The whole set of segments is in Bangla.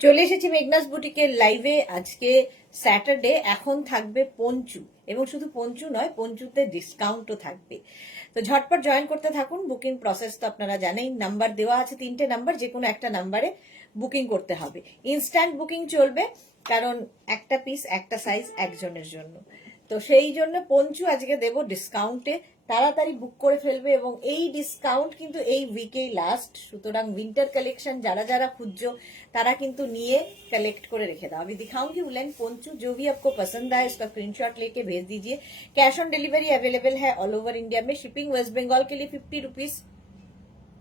চলে এসেছি মেঘনাস বুটিকের লাইভে। আজকে স্যাটারডে, এখন থাকবে পঞ্চু, এবং শুধু পঞ্চু নয়, পঞ্চুতে ডিসকাউন্টও থাকবে। তো ঝটপট জয়েন করতে থাকুন। বুকিং প্রসেস তো আপনারা জানেন, নাম্বার দেওয়া আছে, 3টে নাম্বার, যে কোনো একটা নাম্বারে বুকিং করতে হবে। ইনস্ট্যান্ট বুকিং চলবে, কারণ একটা পিস একটা সাইজ একজনের জন্য। তো সেই জন্য পঞ্চু আজকে দেব ডিসকাউন্টে, তাড়াতাড়ি বুক করে ফেলবে। এবং এই ডিসকাউন্ট কিন্তু এই উইকেই লাস্ট, সুতরাং উইন্টার কালেকশন যারা যারা খুঁজছো तारा किंतु निये कलेक्ट करे रेखे दाओ। अभी दिखाऊंगी उलेन पोंचू, जो भी आपको पसंद आए उसका स्क्रीनशॉट लेके भेज दीजिए। कैश ऑन डिलीवरी अवेलेबल है ऑल ओवर इंडिया में। शिपिंग वेस्ट बंगाल के लिए 50 रुपीज,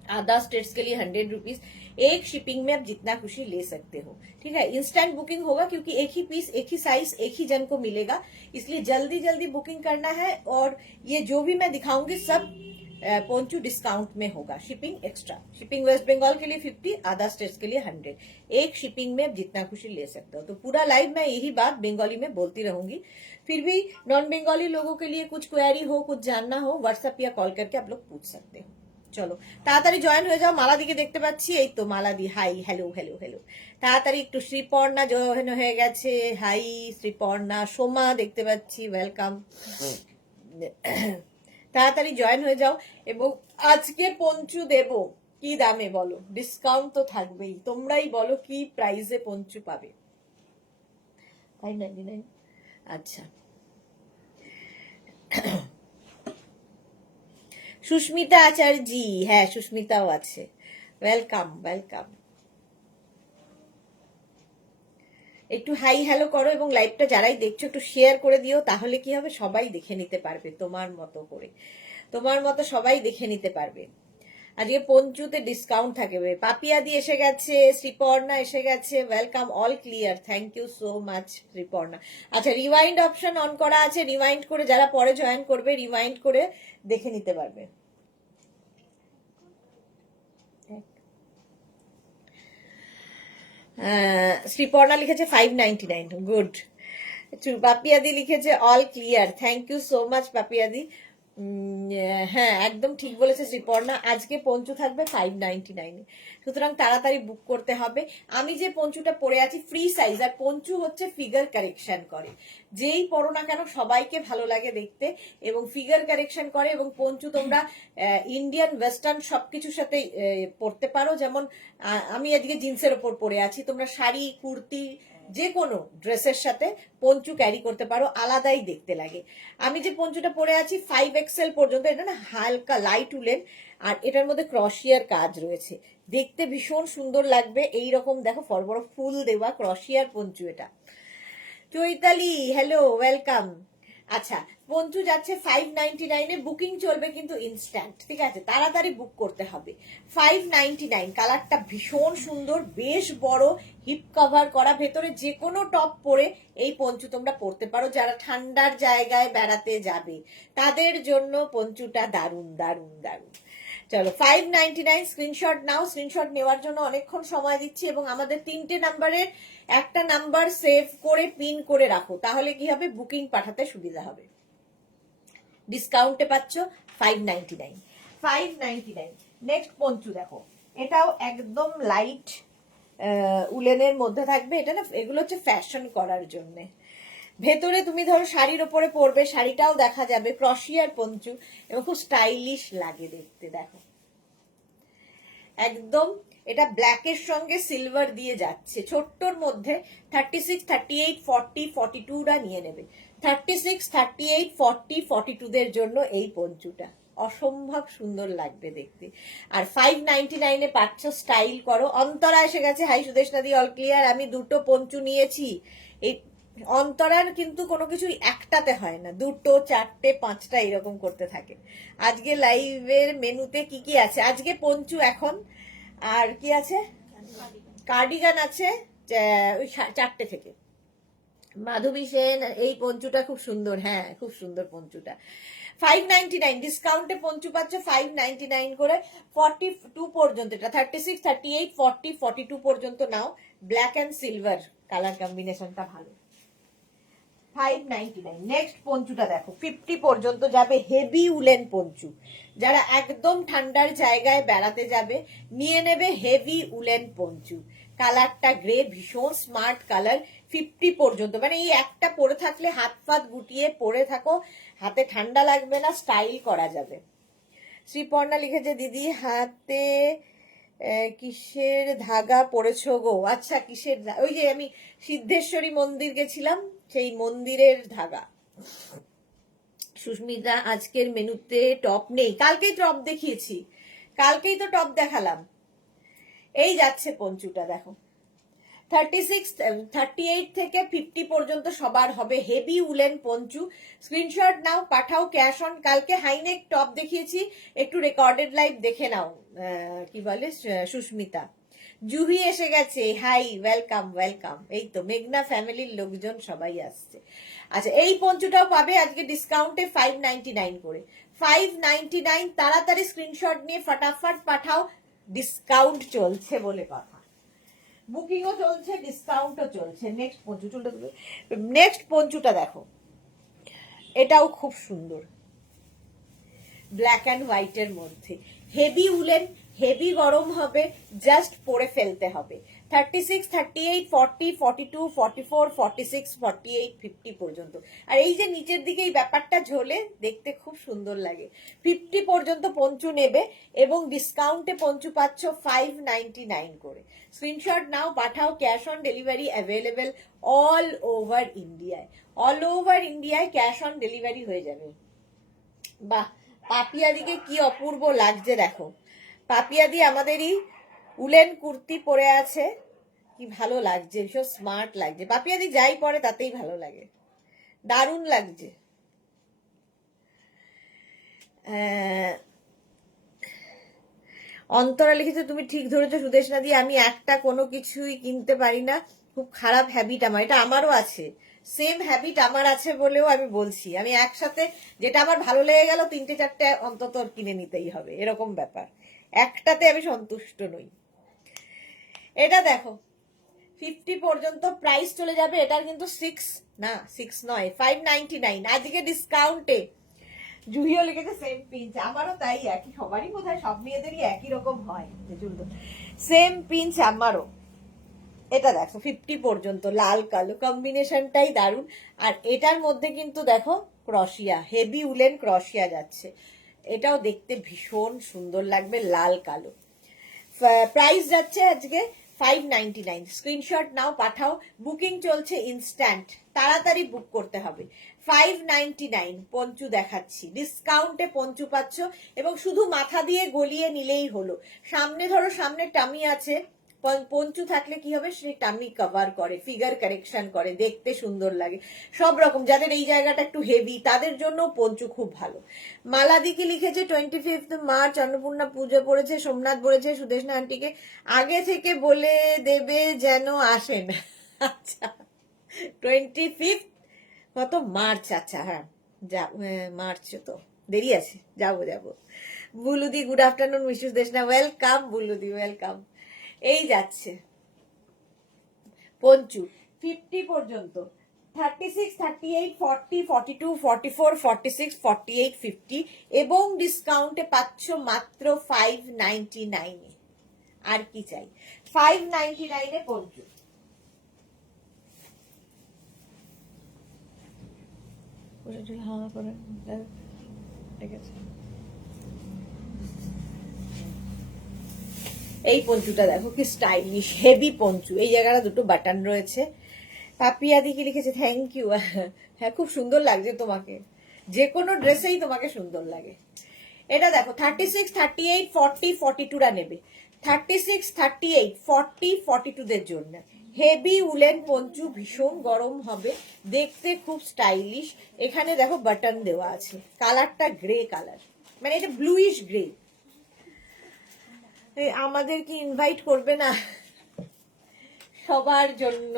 अदर स्टेट्स के लिए 100 रुपीज। एक शिपिंग में आप जितना खुशी ले सकते हो, ठीक है। इंस्टेंट बुकिंग होगा क्योंकि एक ही पीस, एक ही साइज, एक ही जन को मिलेगा, इसलिए जल्दी जल्दी बुकिंग करना है। और ये जो भी मैं दिखाऊंगी सब पोंचू डिस्काउंट में होगा। Shipping extra, shipping West Bengal के लिए 50, अदर स्टेट्स के लिए 100। एक शिपिंग में आप जितना खुशी ले सकते हो। तो पूरा लाइव मैं यही बात बंगाली में बोलती रहूंगी। फिर भी नॉन बंगाली लोगों के लिए कुछ क्वेरी हो, कुछ जानना हो, व्हाट्सएप या कॉल करके आप लोग पूछ सकते हो। চলো তাড়াতাড়ি জয়েন হয়ে যাও। মালাদিকে দেখতে পাচ্ছি, এই তো মালাদি, হাই, হ্যালো হ্যালো হ্যালো। তাড়াতাড়ি একটু শ্রীপর্ণা জয়েন হয়ে গেছে, হাই শ্রীপর্ণা। সোমা দেখতে পাচ্ছি, ওয়েলকাম। তাড়াতাড়ি জয়েন হয়ে যাও। এবং আজকে পঞ্চু দেব কি দামে বলো? ডিসকাউন্ট তো থাকবেই, তোমরাই বলো কি প্রাইসে পঞ্চু পাবে। 599। আচ্ছা, সুস্মিতা আচার্যি, হ্যাঁ সুস্মিতাও আছে, ওয়েলকাম ওয়েলকাম। একটু হাই হ্যালো করো এবং লাইভটা যারাই দেখছো একটু শেয়ার করে দিও, তাহলে কি হবে, সবাই দেখে নিতে পারবে তোমার মতো করে, তোমার মতো সবাই দেখে নিতে পারবে। আজকে পঞ্চুতে ডিসকাউন্ট থাকবে। পাপিয়াদি এসে গেছে, শ্রীপর্ণা এসে গেছে, welcome, all clear, thank you so much Sriparna. আচ্ছা, রিওয়াইন্ড অপশন অন করা আছে, রিওয়াইন্ড করে যারা পরে জয়েন করবে রিওয়াইন্ড করে দেখে নিতে পারবে। শ্রীপর্ণা লিখেছে 599, গুড। পাপিয়াদি লিখেছে all clear, thank you so much পাপিয়াদি। হ্যাঁ একদম ঠিক বলেছে শ্রীপর্ণা, আজকে পঞ্চু থাকবে 599। সুতরাং তাড়াতাড়ি বুক করতে হবে। আমি যে পঞ্চুটা পরে আছি ফ্রি সাইজ, আর পঞ্চু হচ্ছে ফিগার কারেকশন করে। যেই পরো না কেন সবাইকে ভালো লাগে দেখতে, এবং ফিগার কারেকশন করে। এবং পঞ্চু তোমরা ইন্ডিয়ান ওয়েস্টার্ন সবকিছুর সাথে পরতে পারো। যেমন আমি আজকে জিন্সের ওপর পরে আছি, তোমরা শাড়ি, কুর্তি, যে কোনো ড্রেসের সাথে পঞ্চু ক্যারি করতে পারো, আলাদাই দেখতে লাগে। আমি যে পঞ্চুটা পরে আছি 5XL পর্যন্ত, এটা না হালকা লাইট উলেন, আর এটার মধ্যে ক্রশিয়ার কাজ রয়েছে, দেখতে ভীষণ সুন্দর লাগবে। এইরকম দেখো বড় বড় ফুল দেওয়া ক্রশিয়ার পঞ্চু এটা। Chaitali hello, welcome. আচ্ছা, পঞ্চু যাচ্ছে 599-এ, বুকিং চলবে কিন্তু ইনস্ট্যান্ট, ঠিক আছে, তাড়াতাড়ি বুক করতে হবে। 599, কালারটা ভীষণ সুন্দর, বেশ বড়, হিপ কভার করা, ভেতরে যে কোনো টপ পরে এই পঞ্চু তোমরা পরতে পারো। যারা ঠান্ডার জায়গায় বেড়াতে যাবে তাদের জন্য পঞ্চুটা দারুণ দারুণ দারুণ। চলো 599 স্ক্রিনশট নাও। স্ক্রিনশট নেওয়ার জন্য অনেকক্ষণ সময় দিচ্ছি, এবং আমাদের 3টে নাম্বারের একটা নাম্বার সেভ করে পিন করে রাখো, তাহলে কি হবে, বুকিং পাঠাতে সুবিধা হবে। ডিসকাউন্টে পাচ্ছ 599। 599 নেক্সট পঞ্চু দেখো, এটাও একদম লাইট উলেনের মধ্যে থাকবে। এটা না, এগুলো হচ্ছে ফ্যাশন করার জন্য। ভেতরে তুমি ধরো শাড়ির ওপরে পরবে, শাড়িটাও দেখা যাবে, ক্রশিয়ার পঞ্চু, এবং খুব স্টাইলিশ লাগে দেখতে। দেখো একদম এটা ব্ল্যাকের সঙ্গে সিলভার দিয়ে যাচ্ছে, ছোট্টর মধ্যে। 36, 38, 40, 42রা নিয়ে নেবে। 36, 38, 40, 42দের জন্য এই পঞ্চুটা অসম্ভব সুন্দর লাগবে দেখতে। আর 599-এ পাচ্ছ স্টাইল করো। অন্তরা এসে গেছে, হাই সুদেশনাদি, অল ক্লিয়ার। আমি দুটো পঞ্চু নিয়েছি। এই অন্তরার কিন্তু কোনো কিছুই একটাতে হয় না, 2, 4, 5টা এরকম করতে থাকে। আজকে লাইভের মেনুতে কি কি আছে? আজকে পঞ্চু এখন, আর কি আছে, কার্ডিগান আছে ওই 4টে থেকে। মাধবী সেন, এই পঞ্চুটা খুব সুন্দর, হ্যাঁ খুব সুন্দর পঞ্চুটা। 599 ডিসকাউন্টে পঞ্চু পাচ্ছ 599 করে। 42 পর্যন্ত, এটা 36, 38, 40, 42 পর্যন্ত নাও। ব্ল্যাক অ্যান্ড সিলভার কালার কম্বিনেশনটা ভালো। 599। নেক্সট পঞ্চুটা দেখো, 50 পর্যন্ত যাবে, হেভি উলেন পঞ্চু। যারা একদম ঠান্ডার জায়গায় বেড়াতে যাবে নিয়ে নেবে হেভি উলেন পঞ্চু। কালারটা গ্রে, ভীষণ স্মার্ট কালার। 50 পর্যন্ত, মানে এই একটা পরে থাকলে হাত ফাত গুটিয়ে পরে থাকো, হাতে ঠান্ডা লাগবে না, স্টাইল করা যাবে। শ্রীপর্ণা লিখেছে দিদি হাতে কিসের ধাগা পরেছো গো? আচ্ছা, কিসের? ওই যে আমি সিদ্ধেশ্বরী মন্দির গেছিলাম, সেই মন্দিরের ধাগা। সুস্মিতা আজকের মেনুতে টপ নেই, কালকেই টপ দেখিয়েছি, কালকেই তো টপ দেখালাম। এই যাচ্ছে পঞ্চুটা দেখো, 36, 38 থেকে 50 পর্যন্ত সবার হবে, হেভি উলেন পঞ্চু। স্ক্রিনশট নাও, পাঠাও, ক্যাশ অন। কালকে হাইনেক টপ দেখিয়েছি, একটু রেকর্ডেড লাইভ দেখে নাও। কি বলে সুস্মিতা? জুহি এসে গেছে, হাই, ওয়েলকাম ওয়েলকাম। এই তো মেঘনা ফ্যামিলির লোকজন সবাই আসছে। আচ্ছা, এই পঞ্চুটাও পাবে আজকে ডিসকাউন্টে 599 করে, 599। তাড়াতাড়ি স্ক্রিনশট নিয়ে ফটাফট পাঠাও, ডিসকাউন্ট চলছে বলে কথা, বুকিংও চলছে, ডিসকাউন্টও চলছে। নেক্সট পঞ্চুটা, নেক্সট পঞ্চুটা দেখো, এটাও খুব সুন্দর, ব্ল্যাক অ্যান্ড হোয়াইটের মধ্যে, হেভি উলেন, হেভি গরম হবে, জাস্ট পরে ফেলতে হবে। 36, 38, 40, 42, 44, 46, 48, 50 পর্যন্ত। আর এই যে নিচের দিকে এই ব্যাপারটা ঝোলে, দেখতে খুব সুন্দর লাগে। 50 পর্যন্ত পঞ্চু নেবে এবং ডিসকাউন্টে পঞ্চু পাচ্ছ 599 করে। স্ক্রিনশট নাও, পাঠাও, cash on delivery available all over ইন্ডিয়ায়। অল ওভার ইন্ডিয়ায় ক্যাশ অন ডেলিভারি হয়ে যাবে। বাহ, পাপিয়াদিকে কি অপূর্ব লাগছে দেখো, পাপিয়াদি আমাদেরই উলেন কুর্তি পরে আছে, কি ভালো লাগছে, ভীষণ স্মার্ট লাগছে। পাপিয়াদি যাই পরে তাতেই ভালো লাগে, দারুণ লাগছে। অন্তরা লিখেছে তুমি ঠিক ধরেছো সুদেশনা দি, আমি একটা কোনো কিছুই কিনতে পারি না, খুব খারাপ হ্যাবিট আমার। এটা আমারও আছে, সেম হ্যাবিট আমার আছে বলেও আমি বলছি, আমি একসাথে যেটা আমার ভালো লেগে গেল 3-4টে অন্তত কিনে নিতেই হবে, এরকম ব্যাপার, একটাতে আমি সন্তুষ্ট নই। এটা দেখো 50 পর্যন্ত প্রাইস চলে যাবে, এটার কিন্তু 6 নয়, 599 আজকে ডিসকাউন্টে। জুহিও লিখেছে সেম পিঞ্চ, আমারও তাই, একই, সবারই বোধহয় সব মেয়েদেরই একই রকম হয়, সেম পিঞ্চ আমারও। এটা দেখো 50 পর্যন্ত, লাল কালো কম্বিনেশনটাই দারুণ। আর এটার মধ্যে কিন্তু দেখো ক্রশিয়া, হেভি উলেন ক্রশিয়া যাচ্ছে, এটাও দেখতে ভীষণ সুন্দর লাগবে, লাল কালো। প্রাইস যাচ্ছে আজকে 599। স্ক্রিনশট নাও, পাঠাও, বুকিং চলছে ইনস্ট্যান্ট, তাড়াতাড়ি বুক করতে হবে। 599 পঞ্চু দেখাচ্ছি, ডিসকাউন্টে পঞ্চু পাচ্ছ, এবং শুধু মাথা দিয়ে গলিয়ে নিলেই হলো। সামনে ধরো, সামনে টামি আছে, পঞ্চু থাকলে কি হবে, সেই টামি কভার করে, ফিগার কারেকশন করে, দেখতে সুন্দর লাগে। সব রকম, যাদের এই জায়গাটা একটু হেভি তাদের জন্য পঞ্চু খুব ভালো। মালাদিকে লিখেছে 25 মার্চ অন্নপূর্ণা পুজো পড়েছে, সোমনাথ বলেছে সুদেশনা আন্টিকে আগে থেকে বলে দেবে যেন আসেন। আচ্ছা, 25 কত মার্চ? আচ্ছা, হ্যাঁ মার্চ তো দেরি আছে, যাবো। বুলুদি good afternoon, Mrs Deshna, welcome বুলুদি, ওয়েলকাম। এই যাচ্ছে পঞ্চু 50 পর্যন্ত, 36, 38, 40, 42, 44, 46, 48, 50 এবং ডিসকাউন্টে পাচ্ছ মাত্র 599 এ। আর কি চাই, 599 এ পঞ্চু। এই পঞ্চুটা দেখো কি স্টাইলিশ, হেভি পঞ্চু, এই জায়গাটা দুটো বাটন রয়েছে। পাপিয়াদি কি লিখেছে, থ্যাংক ইউ। হ্যাঁ, খুব সুন্দর লাগছে তোমাকে, যে কোনো ড্রেসেই তোমাকে সুন্দর লাগে। এটা দেখো 36, 38, 40, 42রা নেবে, 36, 38, 40, 42 দের জন্য হেভি উলেন পঞ্চু, ভীষণ গরম হবে, দেখতে খুব স্টাইলিশ। এখানে দেখো বাটন দেওয়া আছে, কালারটা গ্রে কালার, মানে এটা ব্লুইশ গ্রে। আমাদের কি ইনভাইট করবে না সবার জন্য?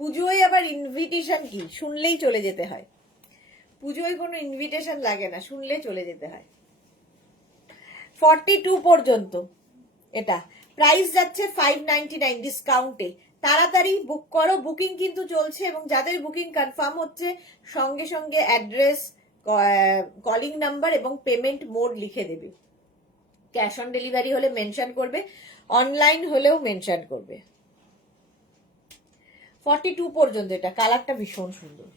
পুজোয় আবার ইনভিটেশন কি, শুনলেই চলে যেতে হয়, পুজোয় কোনো ইনভিটেশন লাগে না, শুনলেই চলে যেতে হয়। 42 পর্যন্ত এটা প্রাইস যাচ্ছে 599 ডিসকাউন্টে, তাড়াতাড়ি বুক করো, বুকিং কিন্তু চলছে, এবং যাদের বুকিং কনফার্ম হচ্ছে সঙ্গে সঙ্গে অ্যাড্রেস, কলিং নাম্বার এবং পেমেন্ট মোড লিখে দেবে। ক্যাশ অন ডেলিভারি হলে মেনশন করবে, অনলাইন হলেও মেনশন করবে। 42 পর্যন্ত। এটা কালারটা ভীষণ সুন্দর।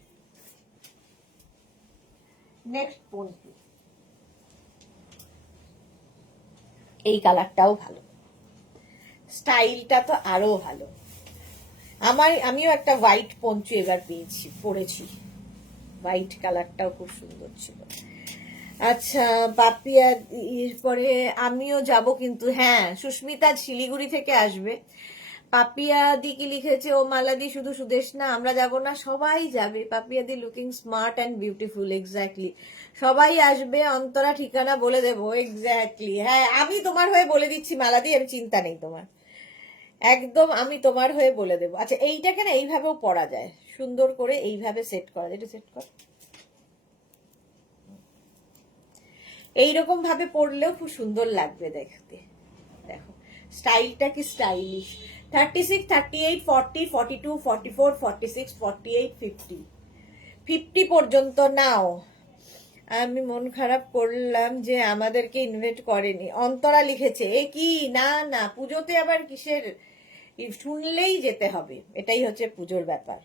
নেক্সট পঞ্চু, এই কালারটাও ভালো, স্টাইলটা তো আরো ভালো। আমিও একটা হোয়াইট পঞ্চু এবার পরেছি, হোয়াইট কালারটাও খুব সুন্দর ছিল। আচ্ছা পাপিয়া, পরে আমিও যাব কিন্তু। হ্যাঁ, সুস্মিতা শিলিগুড়ি থেকে আসবে। পাপিয়া দি কি লিখেছে, ও মালাদি শুধু সুদেশ না, আমরা যাব না, সবাই যাবে। Papiya di looking smart and beautiful, exactly, সবাই আসবে। অন্তরা ঠিকানা বলে দেবো, এক্স্যাক্টলি। হ্যাঁ, আমি তোমার হয়ে বলে দিচ্ছি মালাদি, আমি চিন্তা নেই তোমার, একদম আমি তোমার হয়ে বলে দেবো। আচ্ছা এইটাকে না এইভাবেও পরা যায়, সুন্দর করে এইভাবে সেট করা যায়, এটা সেট কর, এইরকম ভাবে পরলেও খুব সুন্দর লাগবে দেখতে। দেখো স্টাইলটা কি স্টাইলিশ। 36, 38, 40, 42, 44, 46, 48, 50, 50 পর্যন্ত নাও। আমি মন খারাপ করলাম যে আমাদেরকে ইনভাইট করেনি, অন্তরা লিখেছে। এ কি, না না, পুজোতে আবার কিসের, শুনলেই যেতে হবে, এটাই হচ্ছে পুজোর ব্যাপার।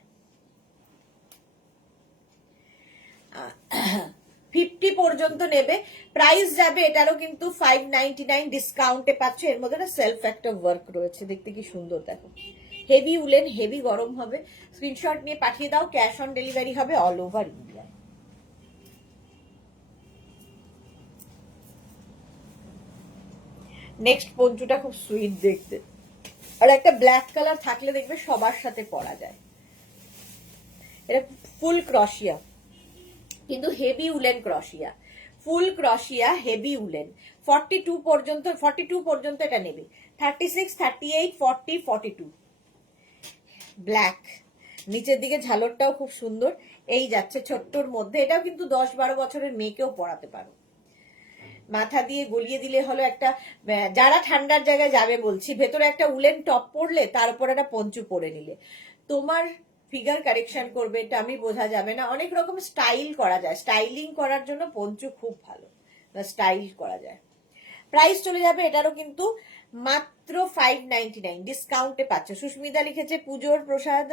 50 পর্যন্ত নেবে, প্রাইস যাবে এটারও কিন্তু 599, ডিসকাউন্টে পাচ্ছ। এর মধ্যে না সেলফ একটা ওয়ার্ক রয়েছে, দেখতে কি সুন্দর দেখো, হেভি উলেন, হেভি গরম হবে। স্ক্রিনশট নিয়ে পাঠিয়ে দাও, ক্যাশ অন ডেলিভারি হবে অল ওভার ইন্ডিয়া। নেক্সট পঞ্চুটা খুব সুইট দেখতে, আর একটা ব্ল্যাক কালার থাকলে দেখবে সবার সাথে পরা যায়। এটা ফুল ক্রশিয়া, কিন্তু হেভি উলেন ক্রশিয়া, ফুল ক্রশিয়া, হেভি উলেন। 42 পর্যন্ত, 42 পর্যন্ত এটা নেবে। 36, 38, 40, 42, ব্ল্যাক, নিচের দিকে ঝালরটাও খুব সুন্দর। এই যাচ্ছে ছোট্টর মধ্যে, এটাও কিন্তু 10-12 বছরের মেয়েকেও পরাতে পারো। মাথা দিয়ে গলিয়ে দিলে হলো একটা, যারা ঠান্ডার জায়গায় যাবে বলছি, ভেতরে একটা উলেন টপ পরলে তার উপর একটা পঞ্চু পরে নিলে তোমার ফিগার কারেকশন করবে, এটা আমি বোঝা যাবে না। অনেক রকম স্টাইল করা যায়, স্টাইলিং করার জন্য পঞ্চু খুব ভালো, স্টাইল করা যায়। প্রাইস চলে যাবে এটারও কিন্তু মাত্র 599, ডিসকাউন্টে পাচ্ছ। সুস্মিতা লিখেছে পুজোর প্রসাদ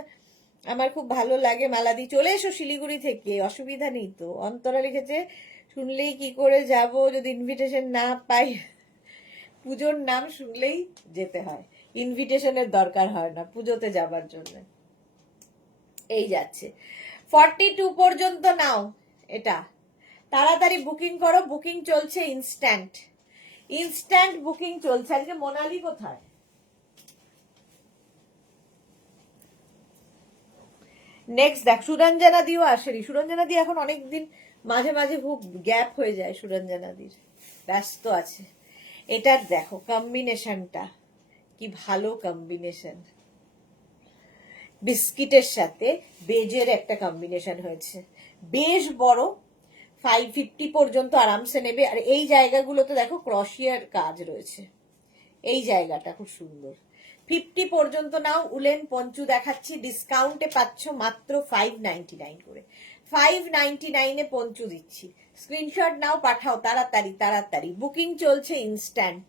আমার খুব ভালো লাগে, মালাদি চলে এসো শিলিগুড়ি থেকে, অসুবিধা নেই তো। অন্তরা লিখেছে শুনলেই কি করে যাব, যদি ইনভিটেশন না পাই। পুজোর নাম শুনলেই যেতে হয়, ইনভিটেশনের দরকার হয় না পুজোতে যাবার জন্য। এই যাচ্ছে 42 পর্যন্ত নাও, এটা তাড়াতাড়ি বুকিং করো, বুকিং চলছে ইনস্ট্যান্ট, ইনস্ট্যান্ট বুকিং চলছে। আজকে মোনালি কোথায়? নেক্সট দেখ, সুরঞ্জনা দিও আসেনি। সুরঞ্জনা দি এখন অনেকদিন মাঝে মাঝে খুব গ্যাপ হয়ে যায়, সুরঞ্জনা দির ব্যস্ত আছে। এটার দেখো কম্বিনেশনটা কি ভালো, কম্বিনেশন বিস্কিটের সাথে বেজের একটা কম্বিনেশন হয়েছে, বেশ বড়। 550 পর্যন্ত আরামসে নেবে। আর এই জায়গাগুলোতে দেখো ক্রশিয়ার কাজ রয়েছে, এই জায়গাটা খুব সুন্দর। 50 পর্যন্ত নাও, উলেন পঞ্চু দেখাচ্ছি, ডিসকাউন্টে পাচ্ছ মাত্র 599 করে। 599 পঞ্চু দিচ্ছি, স্ক্রিনশট নাও, পাঠাও তাড়াতাড়ি তাড়াতাড়ি, বুকিং চলছে ইনস্ট্যান্ট,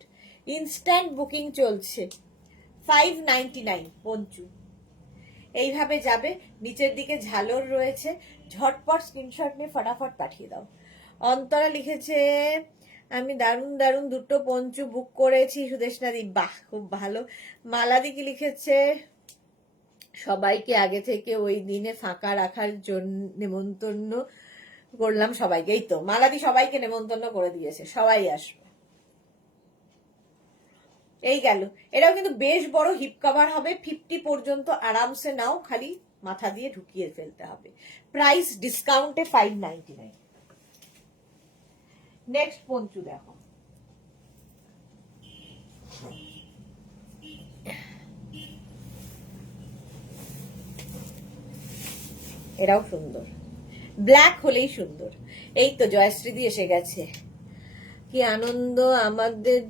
ইনস্ট্যান্ট বুকিং চলছে। 599 পঞ্চু, এইভাবে যাবে। নিচের দিকে ঝালর রয়েছে, ঝটপট স্ক্রিনশট নিয়ে ফটাফট পাঠিয়ে দাও। অন্তরা লিখেছে আমি দারুণ দারুণ দুটো পঞ্চু বুক করেছি সুদেশনাদি, বাহ খুব ভালো। মালাদি কি লিখেছে, সবাইকে আগে থেকে ওই দিনে ফাঁকা রাখার জন্য নেমন্তন্ন করলাম সবাইকে। এই তো মালাদি সবাইকে নেমন্তন্ন করে দিয়েছে, সবাই আসবে। এই গেল, এটাও কিন্তু বেশ বড় হিপ কভার হবে। 50 পর্যন্ত আরামসে নাও, খালি মাথা দিয়ে ঢুকিয়ে ফেলতে হবে। প্রাইস ডিসকাউন্টে 599। নেক্সট পঞ্চু দেখো, এটাও সুন্দর, ব্ল্যাক হলেই সুন্দর। এই তো জয়শ্রীদি এসে গেছে, কি আনন্দ আমাদের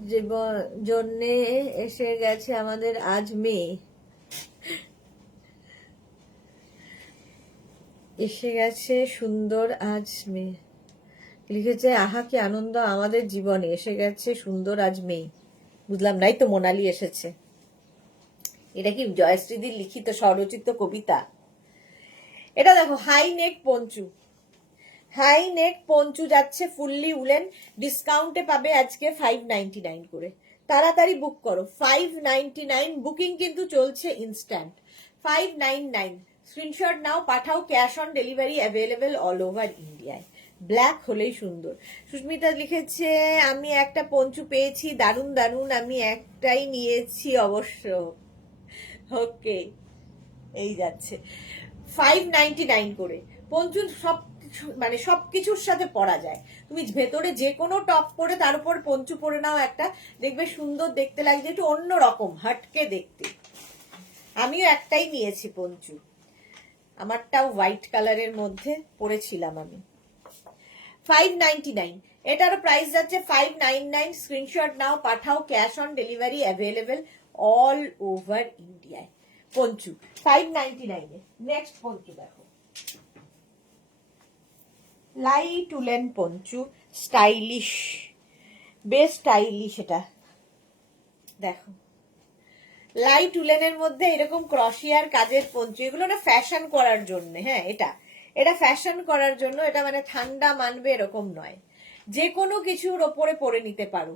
জন্যে এসে গেছে আমাদের আজ মেয়ে, এসে গেছে সুন্দর আজ মেয়ে, লিখেছে আহা কি আনন্দ আমাদের জীবনে এসে গেছে সুন্দর আজ মেয়ে। বুঝলাম নাই তো, মোনালি এসেছে। এটা কি জয়শ্রীদির লিখিত স্বরচিত কবিতা? এটা দেখো high neck poncho, high neck poncho যাচ্ছে ফুললি উলেন, ডিসকাউন্টে পাবে আজকে 599 করে। তাড়াতাড়ি বুক করো, 599 বুকিং কিন্তু চলছে ইনস্ট্যান্ট। 599 স্ক্রিনশট নাও, পাঠাও, cash on delivery available all over ইন্ডিয়ায়। ব্ল্যাক হলেই সুন্দর। সুস্মিতা লিখেছে আমি একটা পঞ্চু পেয়েছি, দারুণ দারুণ, আমি একটাই নিয়েছি অবশ্য। ওকে, এই যাচ্ছে 599 করে পঞ্চু। সব মানে সবকিছুর সাথে পরা যায়। তুমি ভেতরে যে কোনো টপ পরে তার উপর পঞ্চু পরে নাও একটা, দেখবে সুন্দর দেখতে লাগছে, একটু অন্যরকম হাটকে দেখতে। আমিও একটাই নিয়েছি পঞ্চু, আমারটাও হোয়াইট কালারের মধ্যে পরেছিলাম আমি। 599 এটারও প্রাইস যাচ্ছে 599। স্ক্রিনশট নাও, পাঠাও, cash on delivery available all over ইন্ডিয়ায়। পঞ্চু 599 এ। নেক্সট পঞ্চু দেখো, লাইট উলেন পঞ্চু, স্টাইলিশ, বেশ স্টাইলিশ। এটা দেখো লাইট উলেনের মধ্যে এরকম ক্রশিয়ার কাজের পঞ্চু, এগুলো না ফ্যাশন করার জন্য। হ্যাঁ, এটা ফ্যাশন করার জন্য, এটা মানে ঠান্ডা মানবে এরকম নয়, যে কোনো কিছুর ওপরে পরে নিতে পারো।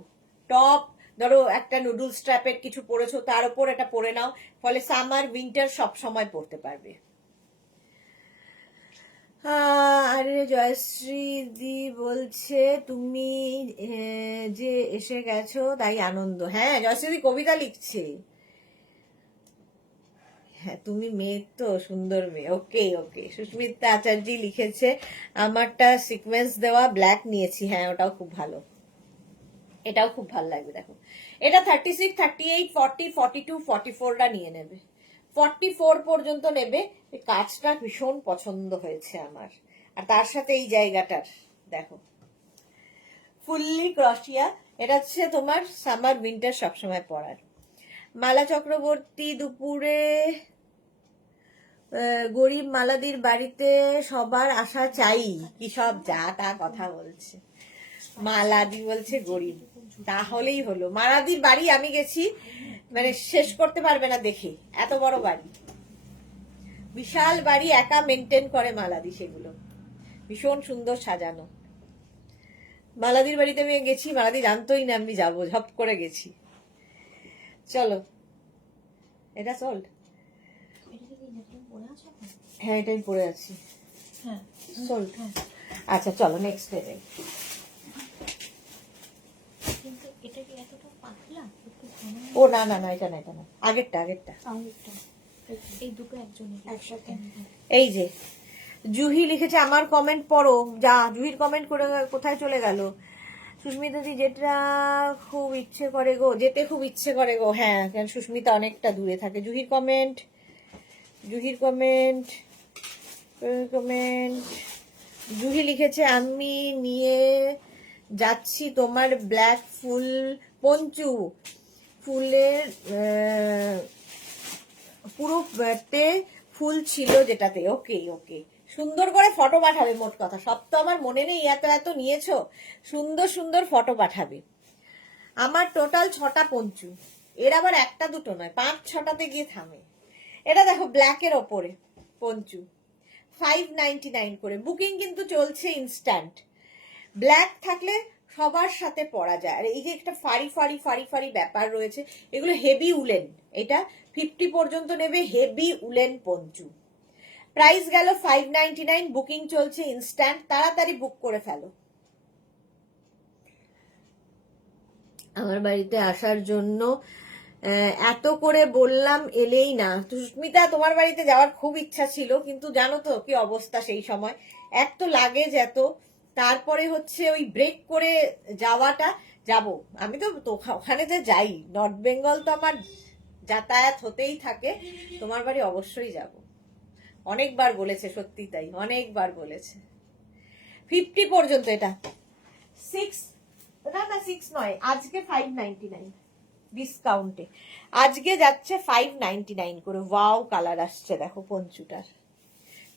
টপ ধরো একটা নুডলস স্ট্র্যাপের কিছু পরেছো, তার উপর এটা পরে নাও, ফলে সামার উইন্টার সব সময় পরতে পারবে। আরে জয়শ্রী দি বলছে তুমি যে এসে গেছো তাই আনন্দ। হ্যাঁ, জয়শ্রী দি কবিতা লিখছে। হ্যাঁ, তুমি মেয়ে তো, সুন্দর মেয়ে। ওকে ওকে, সুস্মিতা আচার্য লিখেছে আমারটা সিকোয়েন্স দেওয়া ব্ল্যাক নিয়েছি। হ্যাঁ, ওটাও খুব ভালো, এটাও খুব ভালো লাগবে। দেখো এটা 36, 38, 40, 42, 44টা নিয়ে নেবে, 44 পর্যন্ত নেবে। এই কাজটা ভীষণ পছন্দ হয়েছে আমার, আর তার সাথে এই জায়গাটার দেখো ফুললি ক্রশিয়া। এটা হচ্ছে তোমার সামার উইন্টার সবসময় পরার। মালা চক্রবর্তী দুপুরে গরিব মালাদির বাড়িতে সবার আসা চাই, কি সব যা তা কথা বলছে। মালাদি বলছে গরিব, তাহলেই হলো। মালাদির বাড়ি আমি গেছি, মানে শেষ করতে পারবে না দেখে, এত বড় বাড়ি, বিশাল বাড়ি, একা মেনটেন করে মালাদি, সেগুলো ভীষণ সুন্দর সাজানো। মালাদির বাড়িতে আমি গেছি, মালাদি জানতোই না আমি যাবো, ঝপ করে গেছি। চলো, এটা সল্ট। হ্যাঁ, এটাই পরে আছি। হ্যাঁ, সল্ট। আচ্ছা চলো নেক্সট ডে যাই। ও না না না, এটা না, এটা না, আগেরটা আগেরটা। এই দুটো একজনের একসাথে। এই যে জুহি লিখেছে আমার কমেন্ট পড়ো। যা, জুহির কমেন্ট করে কোথায় চলে গেল? সুস্মিতা দি যেটা খুব ইচ্ছে করে গো, যেতে খুব ইচ্ছে করে গো। হ্যাঁ, কারণ সুস্মিতা অনেকটা দূরে থাকে। জুহির কমেন্ট, জুহির কমেন্ট, কমেন্ট। জুহি লিখেছে আমি নিয়ে যাচ্ছি তোমার ব্ল্যাক ফুল পঞ্চু, ফুলের পুরো ফুল ছিল যেটাতে। ওকে ওকে, সুন্দর করে ফটো পাঠাবে। মোট কথা সব তো আমার মনে নেই, এত এত নিয়েছো, সুন্দর সুন্দর ফটো পাঠাবে। আমার টোটাল 6টা পঞ্চু, এর আবার একটা দুটো নয়, 5-6টাতে গিয়ে থামে। এটা দেখো ব্ল্যাকের ওপরে পঞ্চু, 599 করে। বুকিং কিন্তু চলছে ইনস্ট্যান্ট। ব্ল্যাক থাকলে সবার সাথে পরা যায়। আর এই যে একটা ফাড়ি ফাড়ি ফাড়ি ফাড়ি ব্যাপার রয়েছে, এগুলো হেভি উলেন। এটা 50 পর্যন্ত নেবে, হেভি উলেন পঞ্চু। প্রাইস গেল 599, বুকিং চলছে ইনস্ট্যান্ট, তাড়াতাড়ি বুক করে ফেলো। আমার বাড়িতে আসার জন্য এত করে বললাম এলেই না। সুস্মিতা, তোমার বাড়িতে যাওয়ার খুব ইচ্ছা ছিল, কিন্তু জানো তো কি অবস্থা সেই সময়, এক তো লাগেজ এত, তারপরে হচ্ছে ওই ব্রেক করে যাওয়াটা। যাব আমি তো ওখানে যে যাই, নর্থ বেঙ্গল তো আমার যাতায়াত হতেই থাকে, তোমার বাড়ি অবশ্যই যাব। অনেকবার বলেছে, সত্যি তাই, অনেকবার বলেছে। 50 পর্যন্ত এটা 6, না না 6 নয়, আজকে 599 ডিসকাউন্টে, আজকে যাচ্ছে 599 করে। ওয়াও কালার আসছে দেখো পঞ্চুটার,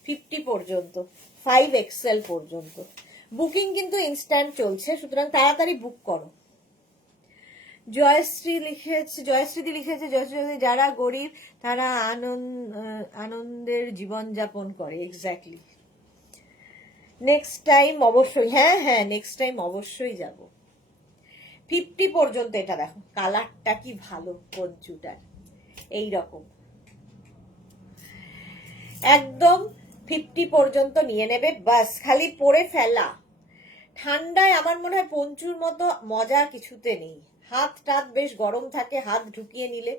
50 পর্যন্ত, 5XL পর্যন্ত। বুকিং কিন্তু ইনস্ট্যান্ট চলছে, সুতরাং তাড়াতাড়ি বুক করো। জয়শ্রী লিখেছে যারা গরিব তারা আনন্দের জীবনযাপন করে। এক্স্যাক্টলি। নেক্সট টাইম অবশ্যই, হ্যাঁ নেক্সট টাইম অবশ্যই যাব। 50 পর্যন্ত। এটা দেখো কালারটা কি ভালো পঞ্চুটার, এইরকম একদম 50 পর্যন্ত নিয়ে নেবে, বাস খালি পরে ফেলা। ঠান্ডায় আমার মনে হয় পঞ্চুর মতো মজা কিছুতে নেই। হাত টাত বেশ গরম থাকে, হাত ঢুকিয়ে নিলে।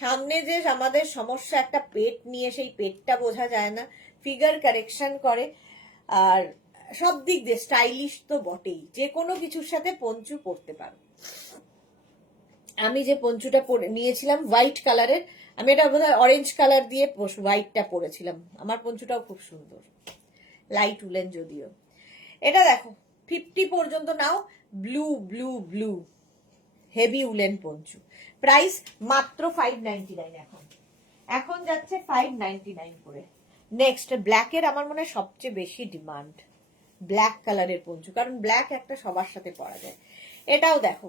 সামনে যে আমাদের সমস্যা একটা পেট নিয়ে, সেই পেটটা বোঝা যায় না। ফিগার কারেকশন করে, আর সব দিক দিয়ে স্টাইলিশ তো বটেই। যে কোনো কিছুর সাথে পঞ্চু পরতে পারো। আমি যে পঞ্চুটা নিয়েছিলাম হোয়াইট কালারের, আমি এটা বোধহয় অরেঞ্জ কালার দিয়ে হোয়াইটটা পরেছিলাম। আমার পঞ্চুটাও খুব সুন্দর, লাইট উলেন যদিও। এটা দেখো 50 পর্যন্ত নাও। Blue blue blue heavy woollen poncho. Price মাত্র 599। এখন যাচ্ছে 599 করে। নেক্সট ব্ল্যাকের আমার মনে হয় সবচেয়ে বেশি ডিমান্ড, ব্ল্যাক কালারের পঞ্চু, কারণ ব্ল্যাক একটা সবার সাথে পরা যায়। এটাও দেখো